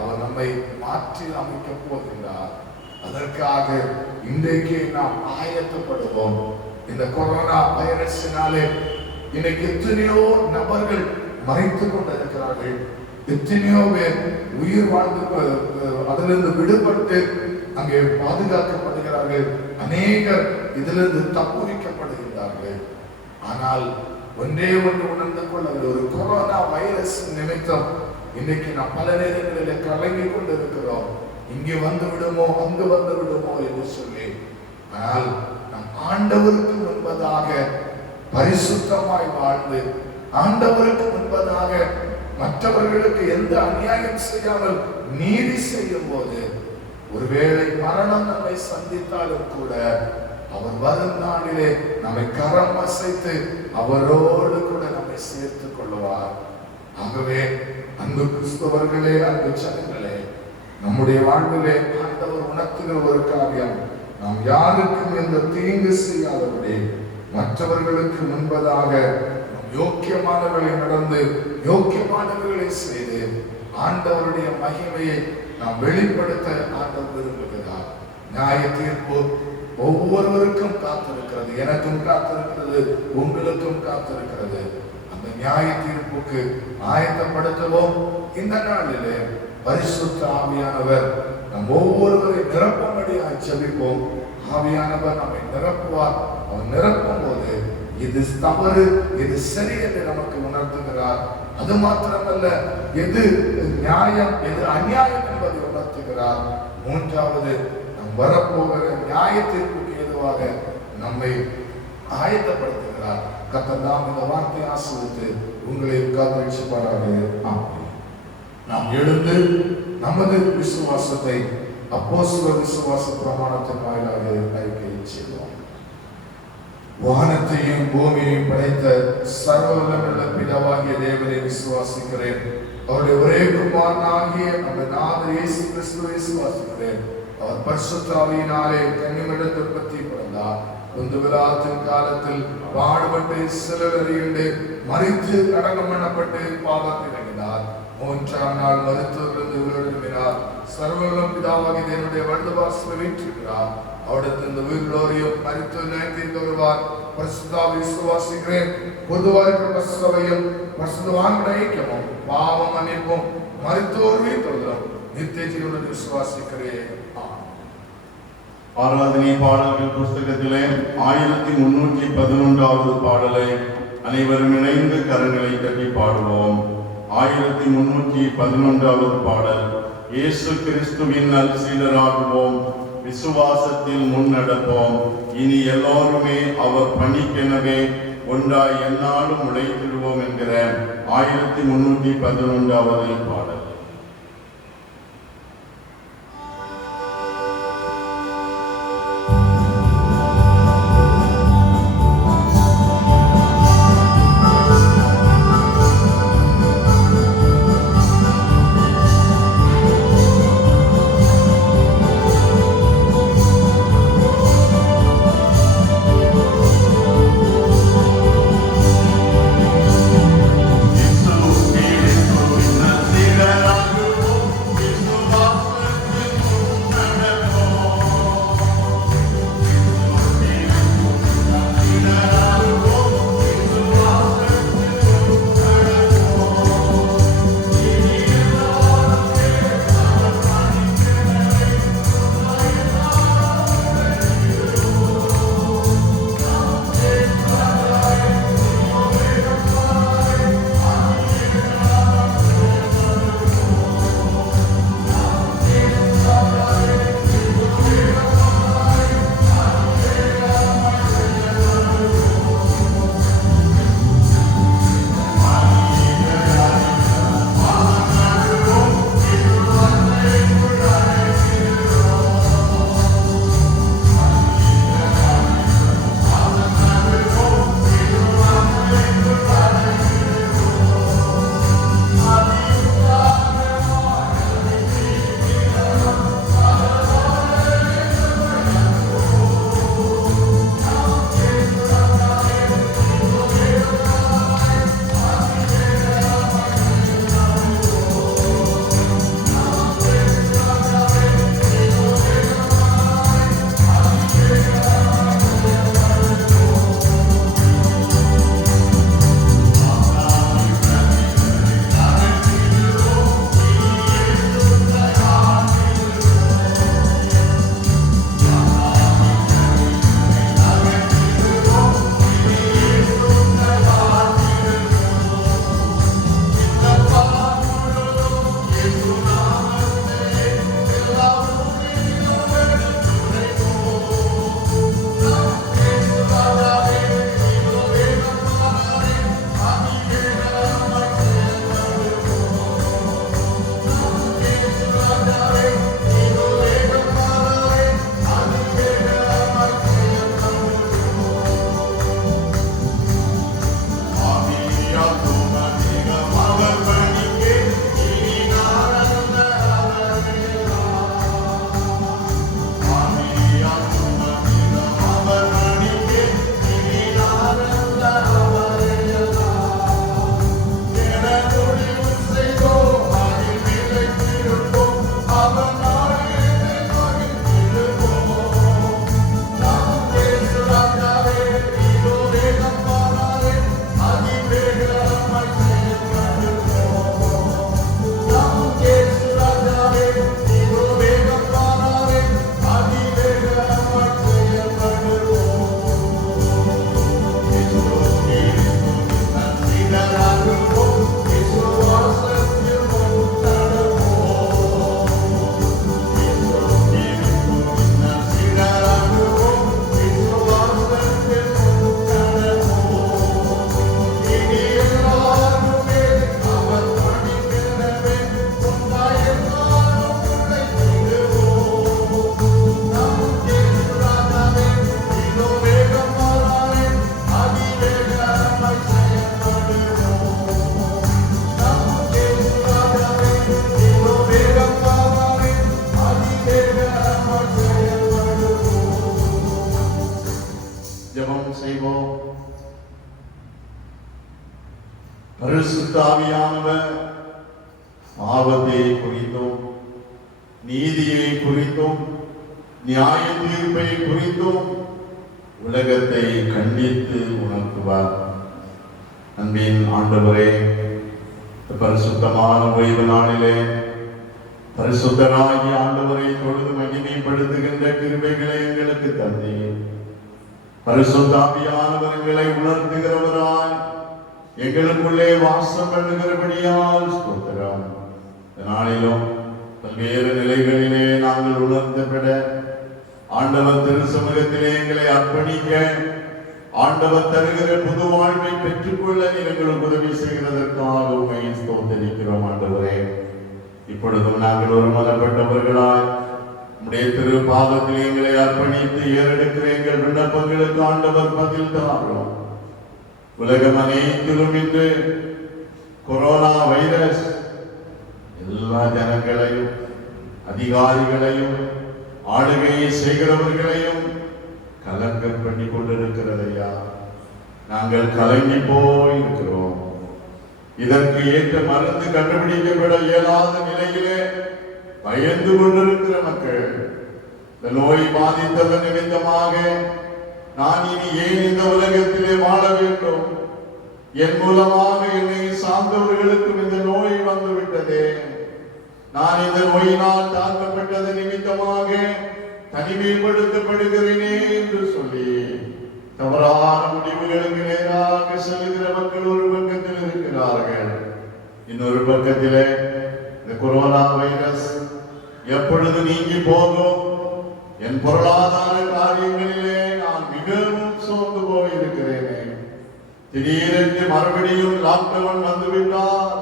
அவர் நம்மை மாற்றி அமைக்க போகின்றார். அதற்காக இன்றைக்கு நாம் ஆயத்தப்படுவோம். இந்த கொரோனா வைரஸினாலே இன்னைக்கு எத்தனையோ நபர்கள் மறைத்துக் கொண்டிருக்கிறார்கள். எத்தனையோ பேர் உயிர் வாழ்ந்து அதிலிருந்து விடுபட்டு அங்கே பாதுகாக்கப்படுகிறார்கள். அநேகர் இதிலிருந்து தப்புவிக்கப்படுகின்றார்கள். ஆனால் ஒன்றே ஒன்று உணர்ந்து கொள்ள, ஒரு கொரோனா வைரஸ் நிமித்தம் இன்னைக்கு நாம் பல நேரங்களில் கலங்கி கொண்டிருக்கிறோம். இங்கே வந்து விடுமோ அங்கு வந்து விடுமோ என்று சொல்லி. ஆனால் நம் ஆண்டவருக்கு முன்பதாக பரிசுத்தமாய் வாழ்ந்து, ஆண்டவருக்கு முன்பதாக மற்றவர்களுக்கு எந்த அநியாயம் செய்யாமல் நீதி செய்யும் போது, ஒருவேளை மரணம் நம்மை சந்தித்தாலும் கூட அவர் வரும் நாளிலே நம்மை கரம் அசைத்து அவரோடு கூட நம்மை சேர்த்துக் கொள்வார். ஆகவே அன்பு கிறிஸ்தவர்களே, அன்பு ஜனங்களே, நம்முடைய வாழ்விலே ஆண்டவர் உணர்த்துகிற ஒரு காரியம், நாம் யாருக்கும் எந்த தீங்கு செய்யாதபடி மற்றவர்களுக்கு முன்பதாக யோக்கியமானவர்களை நடந்து யோக்கியமானவர்களை செய்து ஆண்டவருடைய மகிமையை நாம் வெளிப்படுத்த ஆண்டவர் விரும்புகிறார். நியாய தீர்ப்பு ஒவ்வொருவருக்கும் காத்திருக்கிறது, எனக்கும் காத்திருக்கிறது, உங்களுக்கும் காத்திருக்கிறது. அந்த நியாய தீர்ப்புக்கு ஆயத்தப்படுத்துவோம். இந்த நாளிலே பரிசுத்த ஆவியானவர் நம் ஒவ்வொருவரை நிரப்பும்படியாய் ஜெபிப்போம். ஆவியானவர் நம்மை நிரப்புவார். அவர் நிரப்பும் போது இது தவறு, இது சரி என்று நமக்கு உணர்த்துகிறார். அது மாத்திரமல்ல, எது நியாயம் எது அநியாயம் என்பதை உணர்த்துகிறார். மூன்றாவது, நம் வரப்போகிற நியாய தீர்ப்புக்கு ஏதுவாக நம்மை ஆயத்தப்படுத்துகிறார். கர்த்தர் தாம் இந்த வார்த்தை ஆசீர்வதித்து உங்களை காத்திருப்பாராக. நாம் எழுந்து நமது விசுவாசத்தை அப்போஸ்தலர் விசுவாச பிரமாணத்தின் வாயிலாக அறிக்கை செய்வோம். வானத்தையும் பூமியையும் படைத்த சர்வவல்லமையுள்ள பிதாவாகிய தேவனை விசுவாசிக்கிறேன். அவருடைய ஒரே குமாரனாகிய அந்த நாதர் இயேசு கிறிஸ்துவை விசுவாசிக்கிறேன். அவர் பரிசுத்த ஆவியினாலே கன்னிமரிடத்தில் உற்பத்தி பிறந்தார். விழாத்தின் காலத்தில் பாடுபட்டு சிலுவையிலே மரித்து அடக்கம் பண்ணப்பட்டு பாவத்தில் இறங்கினார். மூன்றாம் நாள் மருத்துவரிலிருந்து உயிரிழந்தார். சர்வவல்ல பிதாவாகிய தேவனுடைய வலது பார்சலில் வீற்றிருக்கிறார். அவரிடத்தில் இந்த உயிரோரையும் மரித்து நிலைத்திருக்க வருவார். பரிசுத்த ஆவியை விசுவாசிக்கிறேன். பொதுவாக பரிசுத்தவையும் பரிசுத்தவான்களுடைய ஐக்கியமும் பாவம் மன்னிப்பும் மரித்தோர் உயிர்த்தெழுதலும் நித்திய ஜீவனை விசுவாசிக்கிறேன். ஆராதனை பாடல்கள் புஸ்தகத்திலே 1311வது பாடலை அனைவரும் இணைந்து கரங்களை தட்டி பாடுவோம். 1311வது பாடல். இயேசு கிறிஸ்துவின் நற்சீடராகுவோம், விசுவாசத்தில் முன்னெடுப்போம், இனி எல்லோருமே அவர் பணிக்கெனவே ஒன்றாய் எந்நாளும் உழைத்திடுவோம் என்கிற 1311வது பாடல். Será பரிசுத்த ஆவியானவர் பாவத்தை குறித்தும் நீதியை குறித்தும் நியாய தீர்ப்பை குறித்தும் உலகத்தை கண்டித்து உணர்த்துவார். அன்பின் ஆண்டவரே, பரிசுத்தமான ஓய்வு நாளிலே பரிசுத்தராகிய ஆண்டவரை தொழுது மகிமைப்படுத்துகின்ற கிருபைகளை எங்களுக்கு தந்தீர். பரிசுத்த ஆவியானவர்களை உணர்த்துகிறவராய் எங்களுக்குள்ளே வாசம் பண்ணுகிறபடியால் ஸ்தோத்திரம். நாளிலும் பல்வேறு நிலைகளிலே நாங்கள் உணர்ந்தபட ஆண்டவர் திரு சமூகத்திலே எங்களை அர்ப்பணிக்க, ஆண்டவர் தருகிற புது வாழ்வை பெற்றுக்கொள்ள எங்களுக்கு உதவி செய்கிறதற்காக உண்மை ஸ்தோத்திரிக்கிறோம். ஆண்டவரே, இப்பொழுதும் நாங்கள் ஒரு மனப்பட்டவர்களாய் உடைய திரு பாதத்தில் எங்களை அர்ப்பணித்து ஏறெடுக்கிற எங்கள் விண்ணப்பங்களுக்கு ஆண்டவர் பதில் தாரும். உலகம் அனைத்திலும் இன்று கொரோனா வைரஸ் எல்லா ஜனங்களையும், அதிகாரிகளையும், ஆளுகையை செய்கிறவர்களையும் கலங்க பண்ணி கொண்டிருக்கிறதையா. நாங்கள் கலங்கி போயிருக்கிறோம். இதற்கு ஏற்ற மருந்து கண்டுபிடிக்கப்பட இயலாத நிலையிலே பயந்து கொண்டிருக்கிற மக்கள், இந்த நோய் பாதித்ததன் நிமித்தமாக நான் இனி ஏன் இந்த உலகத்திலே வாழ வேண்டும், என் மூலமாக என்னை சார்ந்தவர்களுக்கும் இந்த நோய் வந்துவிட்டதே, நான் இந்த நோயினால் தாக்கப்பட்டது நிமித்தமாக தனிமைப்படுத்தப்படுகிறேனே என்று சொல்லி தவறான முடிவுகளுக்கு நேராக செல்கிற மக்கள் ஒரு பக்கத்தில் இருக்கிறார்கள். இன்னொரு பக்கத்திலே இந்த கொரோனா வைரஸ் எப்பொழுது நீங்கி போகும், என் பொருளாதார காரியங்களிலே நான் மிகவும் சோர்ந்து போயிருக்கிறேனே, திடீரென்று மறுபடியும் லாக்டவுன் வந்துவிட்டால்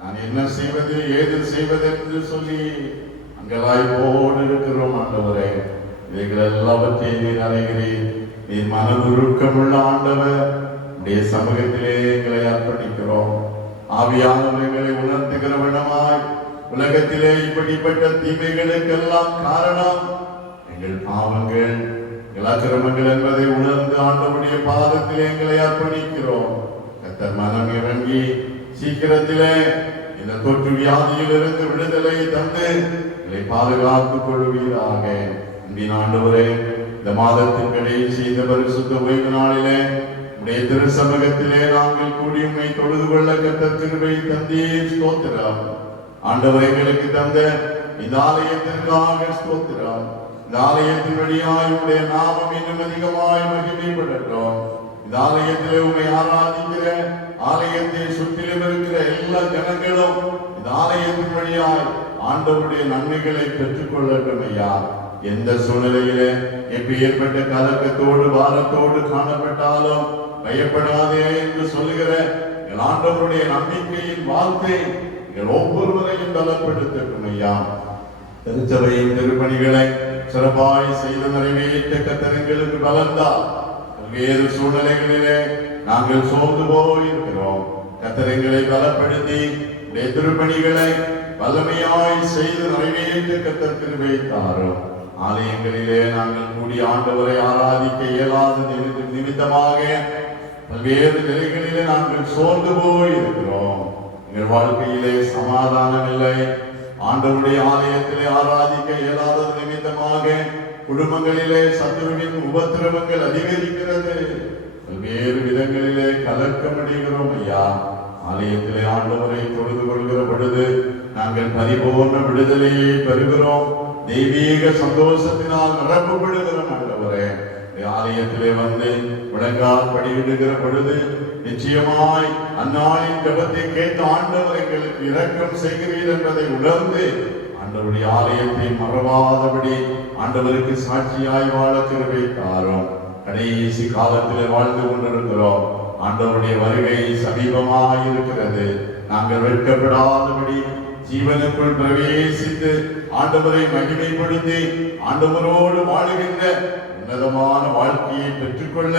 நான் என்ன செய்வது, ஏது செய்வது என்று சொல்லி அங்கலாய் போடு இருக்கிறோம். ஆண்டவரே, இவைகள் எல்லாவற்றையும் நீர் அறிகிறீர். நீர் மனதுருக்கமுள்ள ஆண்டவர், உடைய சமூகத்திலே எங்களை அர்ப்பணிக்கிறோம். ஆவியானவர்களை உணர்த்துகிற விடமாய் உலகத்திலே இப்படிப்பட்ட தீமைகளுக்கெல்லாம் காரணம் எங்கள் பாவங்கள், எங்கள் அக்கிரமங்கள் என்பதை உணர்ந்து ஆண்டவருடைய பாதத்திலே எங்களை அர்ப்பணிக்கிறோம். கர்த்தர் மனம் இறங்கி சீக்கிரத்திலே இந்த தொற்று வியாதியில் இருந்து விடுதலை தந்து எங்களை பாதுகாத்துக் கொள்வீராக. அன்பின் ஆண்டவரே, இந்த மாதத்தின் கடைசி இந்த பரிசுத்த ஓய்வு நாளிலே உடைய திரு சமூகத்திலே நாங்கள் கூடி உம்மை தொழுது கொள்ள கர்த்தர் கிருபை தந்தீர். ஸ்தோத்திரம். ஆண்டவர் எங்களுக்கு தந்த இந்த ஆலயத்திற்காக ஸ்தோத்திரம். இந்த ஆலயத்தின் வழியாய் உடைய நாமம் இன்னும் அதிகமாய் மகிமைப்படட்டும். இந்த ஆலயத்திலே உம்மை ஆராதிக்கிற, ஆலயத்தை சுற்றிலும் இருக்கிற எல்லா ஜனங்களும் இந்த ஆலயத்தின் வழியாய் ஆண்டவருடைய நன்மைகளை பெற்றுக் கொள்ளட்டும் ஐயா. எந்த சூழ்நிலையிலே எப்பேற்பட்ட கலக்கத்தோடு வாரத்தோடு காணப்பட்டாலும் பயப்படாதே என்று சொல்லுகிற எங்கள் ஆண்டவருடைய நம்பிக்கையின் வார்த்தை எங்கள் ஒவ்வொருவரையும் பலப்படுத்தட்டும் ஐயா. திருச்சபையின் திருப்பணிகளை சிறப்பாய் செய்து நிறைவேற்ற கர்த்தர் எங்களுக்கு பலன்தார். பல்வேறு சூழ்நிலைகளிலே நாங்கள் சோர்ந்து போயிருக்கிறோம். கர்த்தர் எங்களை பலப்படுத்தி திருப்பணிகளை வல்லமையாய் செய்து நிறைவேற்ற கர்த்தர் கிருபை தாரும். ஆலயங்களிலே நாங்கள் கூடி ஆண்டவரை ஆராதிக்க இயலாத நிமித்தமாக பல்வேறு நிலைகளிலே நாங்கள் சோர்ந்து போயிருக்கிறோம். எங்கள் வாழ்க்கையிலே சமாதானம் இல்லை. ஆண்டவருடைய ஆலயத்திலே ஆராதிக்க இயலாத நிமித்தமாக குடும்பங்களிலே சத்துருவின் உபத்திரவங்கள் அதிகரிக்கிறது. பல்வேறு விதங்களிலே கலக்கம் அடைகிறோம் ஐயா. ஆலயத்திலே ஆண்டவரை தொழுது கொள்கிற பொழுது நாங்கள் பரிபூர்ண விடுதலையை பெறுகிறோம். தெய்வீக சந்தோஷத்தினால் நிரப்பப்படுகிறோம். ஆண்டவரே, ஆலயத்திலே வந்து முழங்கால் படியிடுகிற பொழுது நிச்சயமாய் அந்நாளின் ஜெபத்தை கேட்டு ஆண்டவர் எங்களுக்கு இரக்கம் செய்கிறீர் என்பதை உணர்ந்து ஆண்டவருடைய ஆலயத்தை மறவாதபடி ஆண்டவருக்கு சாட்சியாய் வாழ கிருபை தாரும். கடைசி காலத்திலே வாழ்ந்து கொண்டிருக்கிறோம். ஆண்டவருடைய வருகை சமீபமாய் இருக்கிறது. நாங்கள் வெட்கப்படாதபடி ஜீவனுக்குள் பிரவேசித்து ஆண்டவரை மகிமைப்படுத்தி ஆண்டவரோடு வாழுகின்ற உன்னதமான வாழ்க்கையை பெற்றுக்கொள்ள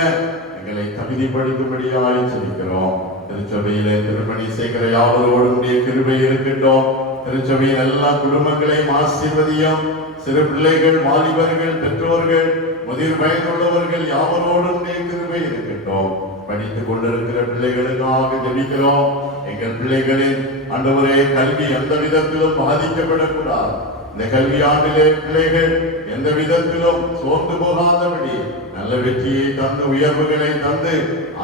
எங்களை தகுதிப்படுத்தும்படியாய் செபிக்கிறோம். திருச்சபையிலே திருப்பணி செய்கிற யாவரோடும் கிருபை இருக்கின்றோம். திருச்சபையின் எல்லா குடும்பங்களையும் ஆசீர்வதியும். சிறு பிள்ளைகள், வாலிபர்கள், பெற்றோர்கள், முதிர் வயதுள்ளவர்கள் யாவரோடும் கிருபை இருக்கட்டும். படித்துக் கொண்டிருக்கிற பிள்ளைகளுக்காக ஜெபிக்கிறோம். எங்கள் பிள்ளைகளின் ஆண்டவரே கல்வி எந்த விதத்திலும் பாதிக்கப்படக்கூடாது. இந்த கல்வி ஆண்டிலே பிள்ளைகள் எந்த விதத்திலும் சோர்ந்து போகாதபடி நல்ல வெற்றியை தந்து உயர்வுகளை தந்து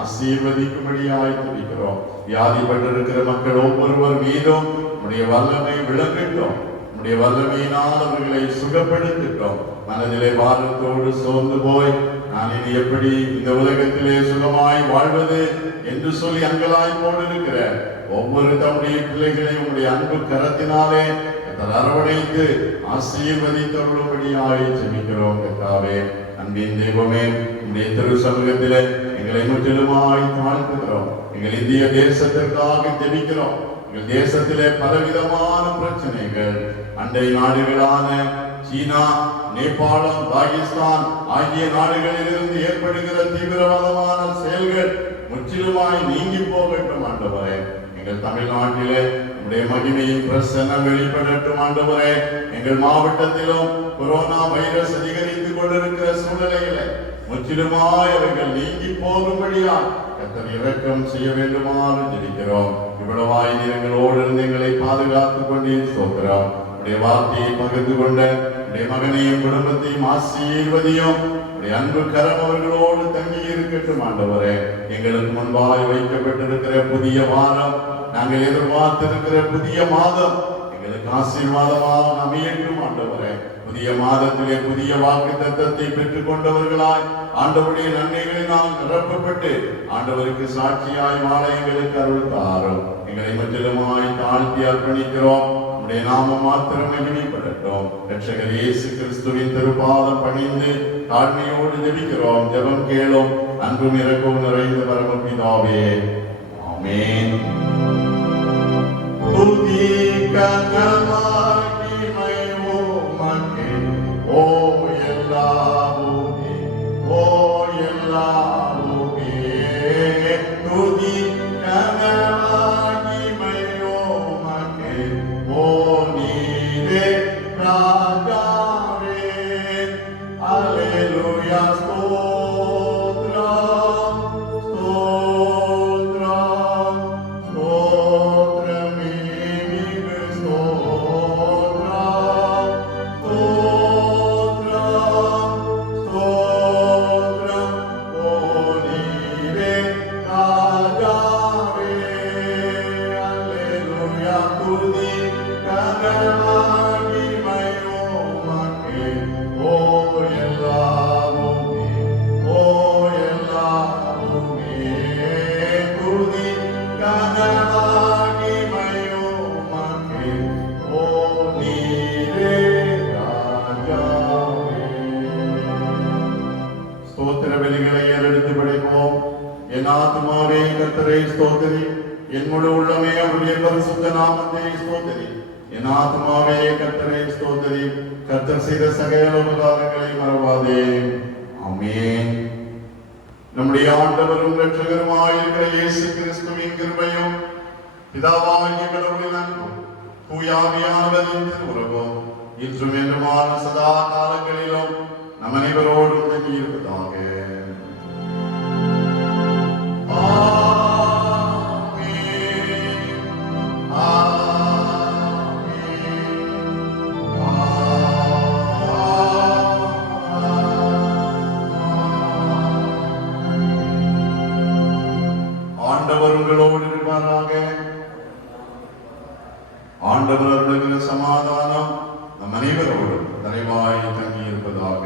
ஆசீர்வதிக்கும்படியாய் துதிக்கிறோம். வியாதிப்பட்டிருக்கிற மக்கள் ஒவ்வொருவர் மீதும் உடைய வல்லமை விளங்கட்டும். உடைய வல்லமையினால் அவர்களை சுகப்படுத்திட்டோம். மனதிலே பாரத்தோடு சோர்ந்து போய் நான் இனி எப்படி இந்த உலகத்திலே சுகமாய் வாழ்வது என்று சொல்லி அங்கலாய் போட்டிருக்கிற ஒவ்வொரு தம்முடைய பிள்ளைகளை உங்களுடைய அன்பு கரத்தினாலே அரவணைத்து ஆசீர்வதித்தருளும்படியாய் ஜெபிக்கிறோம். கர்த்தாவே, அன்பின் தெய்வமே, உடைய திரு சமூகத்திலே எங்களை முற்றிலுமாய் தாழ்த்துகிறோம். எங்கள் இந்திய தேசத்திற்காக ஜெபிக்கிறோம். எங்கள் தேசத்திலே பலவிதமான பிரச்சனைகள், அண்டை நாடுகளான சீனா, நேபாளம், பாகிஸ்தான் ஆகிய நாடுகளிலிருந்து ஏற்படுகிற தீவிரவாதமான செயல்கள் முற்றிலுமாய் நீங்கி போகட்டும் ஆண்டவரே. எங்கள் தமிழ்நாட்டிலே உடைய மகிமையின் பிரசன்னம் வெளிப்படட்டும் ஆண்டவரே. எங்கள் மாவட்டத்திலும் கொரோனா வைரஸ் அதிகரித்துக் கொண்டிருக்கிற சூழ்நிலையிலே முற்றிலுமாய் அவைகள் நீங்கி போகும்படியா கர்த்தர் இரக்கம் செய்ய வேண்டுமாறு ஜெபிக்கிறோம். இவ்வளவாய் எங்களோடு இருந்து எங்களை பாதுகாத்துக் கொண்டே ஸ்தோத்திரம். உடைய வார்த்தையை பகிர்ந்து கொண்ட உடைய மகனையும் குடும்பத்தையும் ஆசீர்வதியும். உடைய அன்பு கரம் அவர்களோடு தங்கி இருக்கட்டும் ஆண்டவரே. எங்களுக்கு முன்பாய் வைக்கப்பட்டிருக்கிற புதிய வாரம், நாங்கள் எதிர்பார்த்திருக்கிற புதிய மாதம் எங்களுக்கு ஆசீர்வாதமாக அமையட்டும் ஆண்டவரே. புதிய மாதத்திலே புதிய வாக்குத்தத்தத்தை பெற்றுக் கொண்டவர்களாய் ஆண்டவருடைய நன்மைகளினால் நிரப்பப்பட்டு ஆண்டவருக்கு சாட்சியாய் வாழ எங்களுக்கு அருள் தாரும். எங்களை மற்றிலுமாய் தாழ்த்தி அர்ப்பணிக்கிறோம். உடைய நாமம் மாத்திரம் மகிமைப்படட்டும். இரட்சகர் இயேசு கிறிஸ்துவின் திருப்பாதம் பணிந்து தாழ்மையோடு ஜெபிக்கிறோம். ஜெபம் கேளும். அன்பும் இரக்கமும் நிறைந்த பரமபிதாவே, ஆமென். துதி கனமாகிமை உமக்கே, ஓ எல்லாவுமே, ஓ எல்லாவுமே. துதி கனமாகிமை உமக்கே, ஓ நீரே ராஜாவே. அல்லேலூயா. ஸ்தோத்திரம், ஸ்தோத்திரம், ஸ்தோத்திரமே மிகு ஸ்தோத்திரம், ஸ்தோத்திரம், ஸ்தோத்திரம். ஓ நீரே ராஜாவே. அல்லேலூயா. துதி கனமகிமை உமக்கே, ஓ எல்லாவுமே, ஓ எல்லாவுமே. துதி கனமகிமை உமக்கே, ஓ நீரே ராஜாவே. ஸ்தோத்திர பலிகளை ஏறெடுத்து படைப்போம். என் ஆத்துமாவே கர்த்தரை ஸ்தோத்திரி, என் முழு உள்ளமே அவருடைய பரிசுத்த நாமத்தை ஸ்தோத்திரி. என் ஆத்துமாவே கர்த்தரை ஸ்தோத்திரி, கர்த்தர் செய்த சகல உபகாரங்களை மறவாதே. ஆமென். நம்முடைய ஆண்டவரும் இரட்சகருமாயிருக்கிற இயேசு கிறிஸ்துவின் கிருபையும் பிதாவாகிய கடவுளின் அன்பும் தூய ஆவியானவரின் திருவுறவும் இன்றும் என்றுமான சதா காலங்களிலும் நம் அனைவரோடும் தங்கியிருப்பதாக. ஆண்டவர் உங்களோடு இருப்பாராக. ஆண்டவர் அருளுகிற சமாதானம் நம் அனைவரோடும் நிறைவாய் தங்கி இருப்பதாக.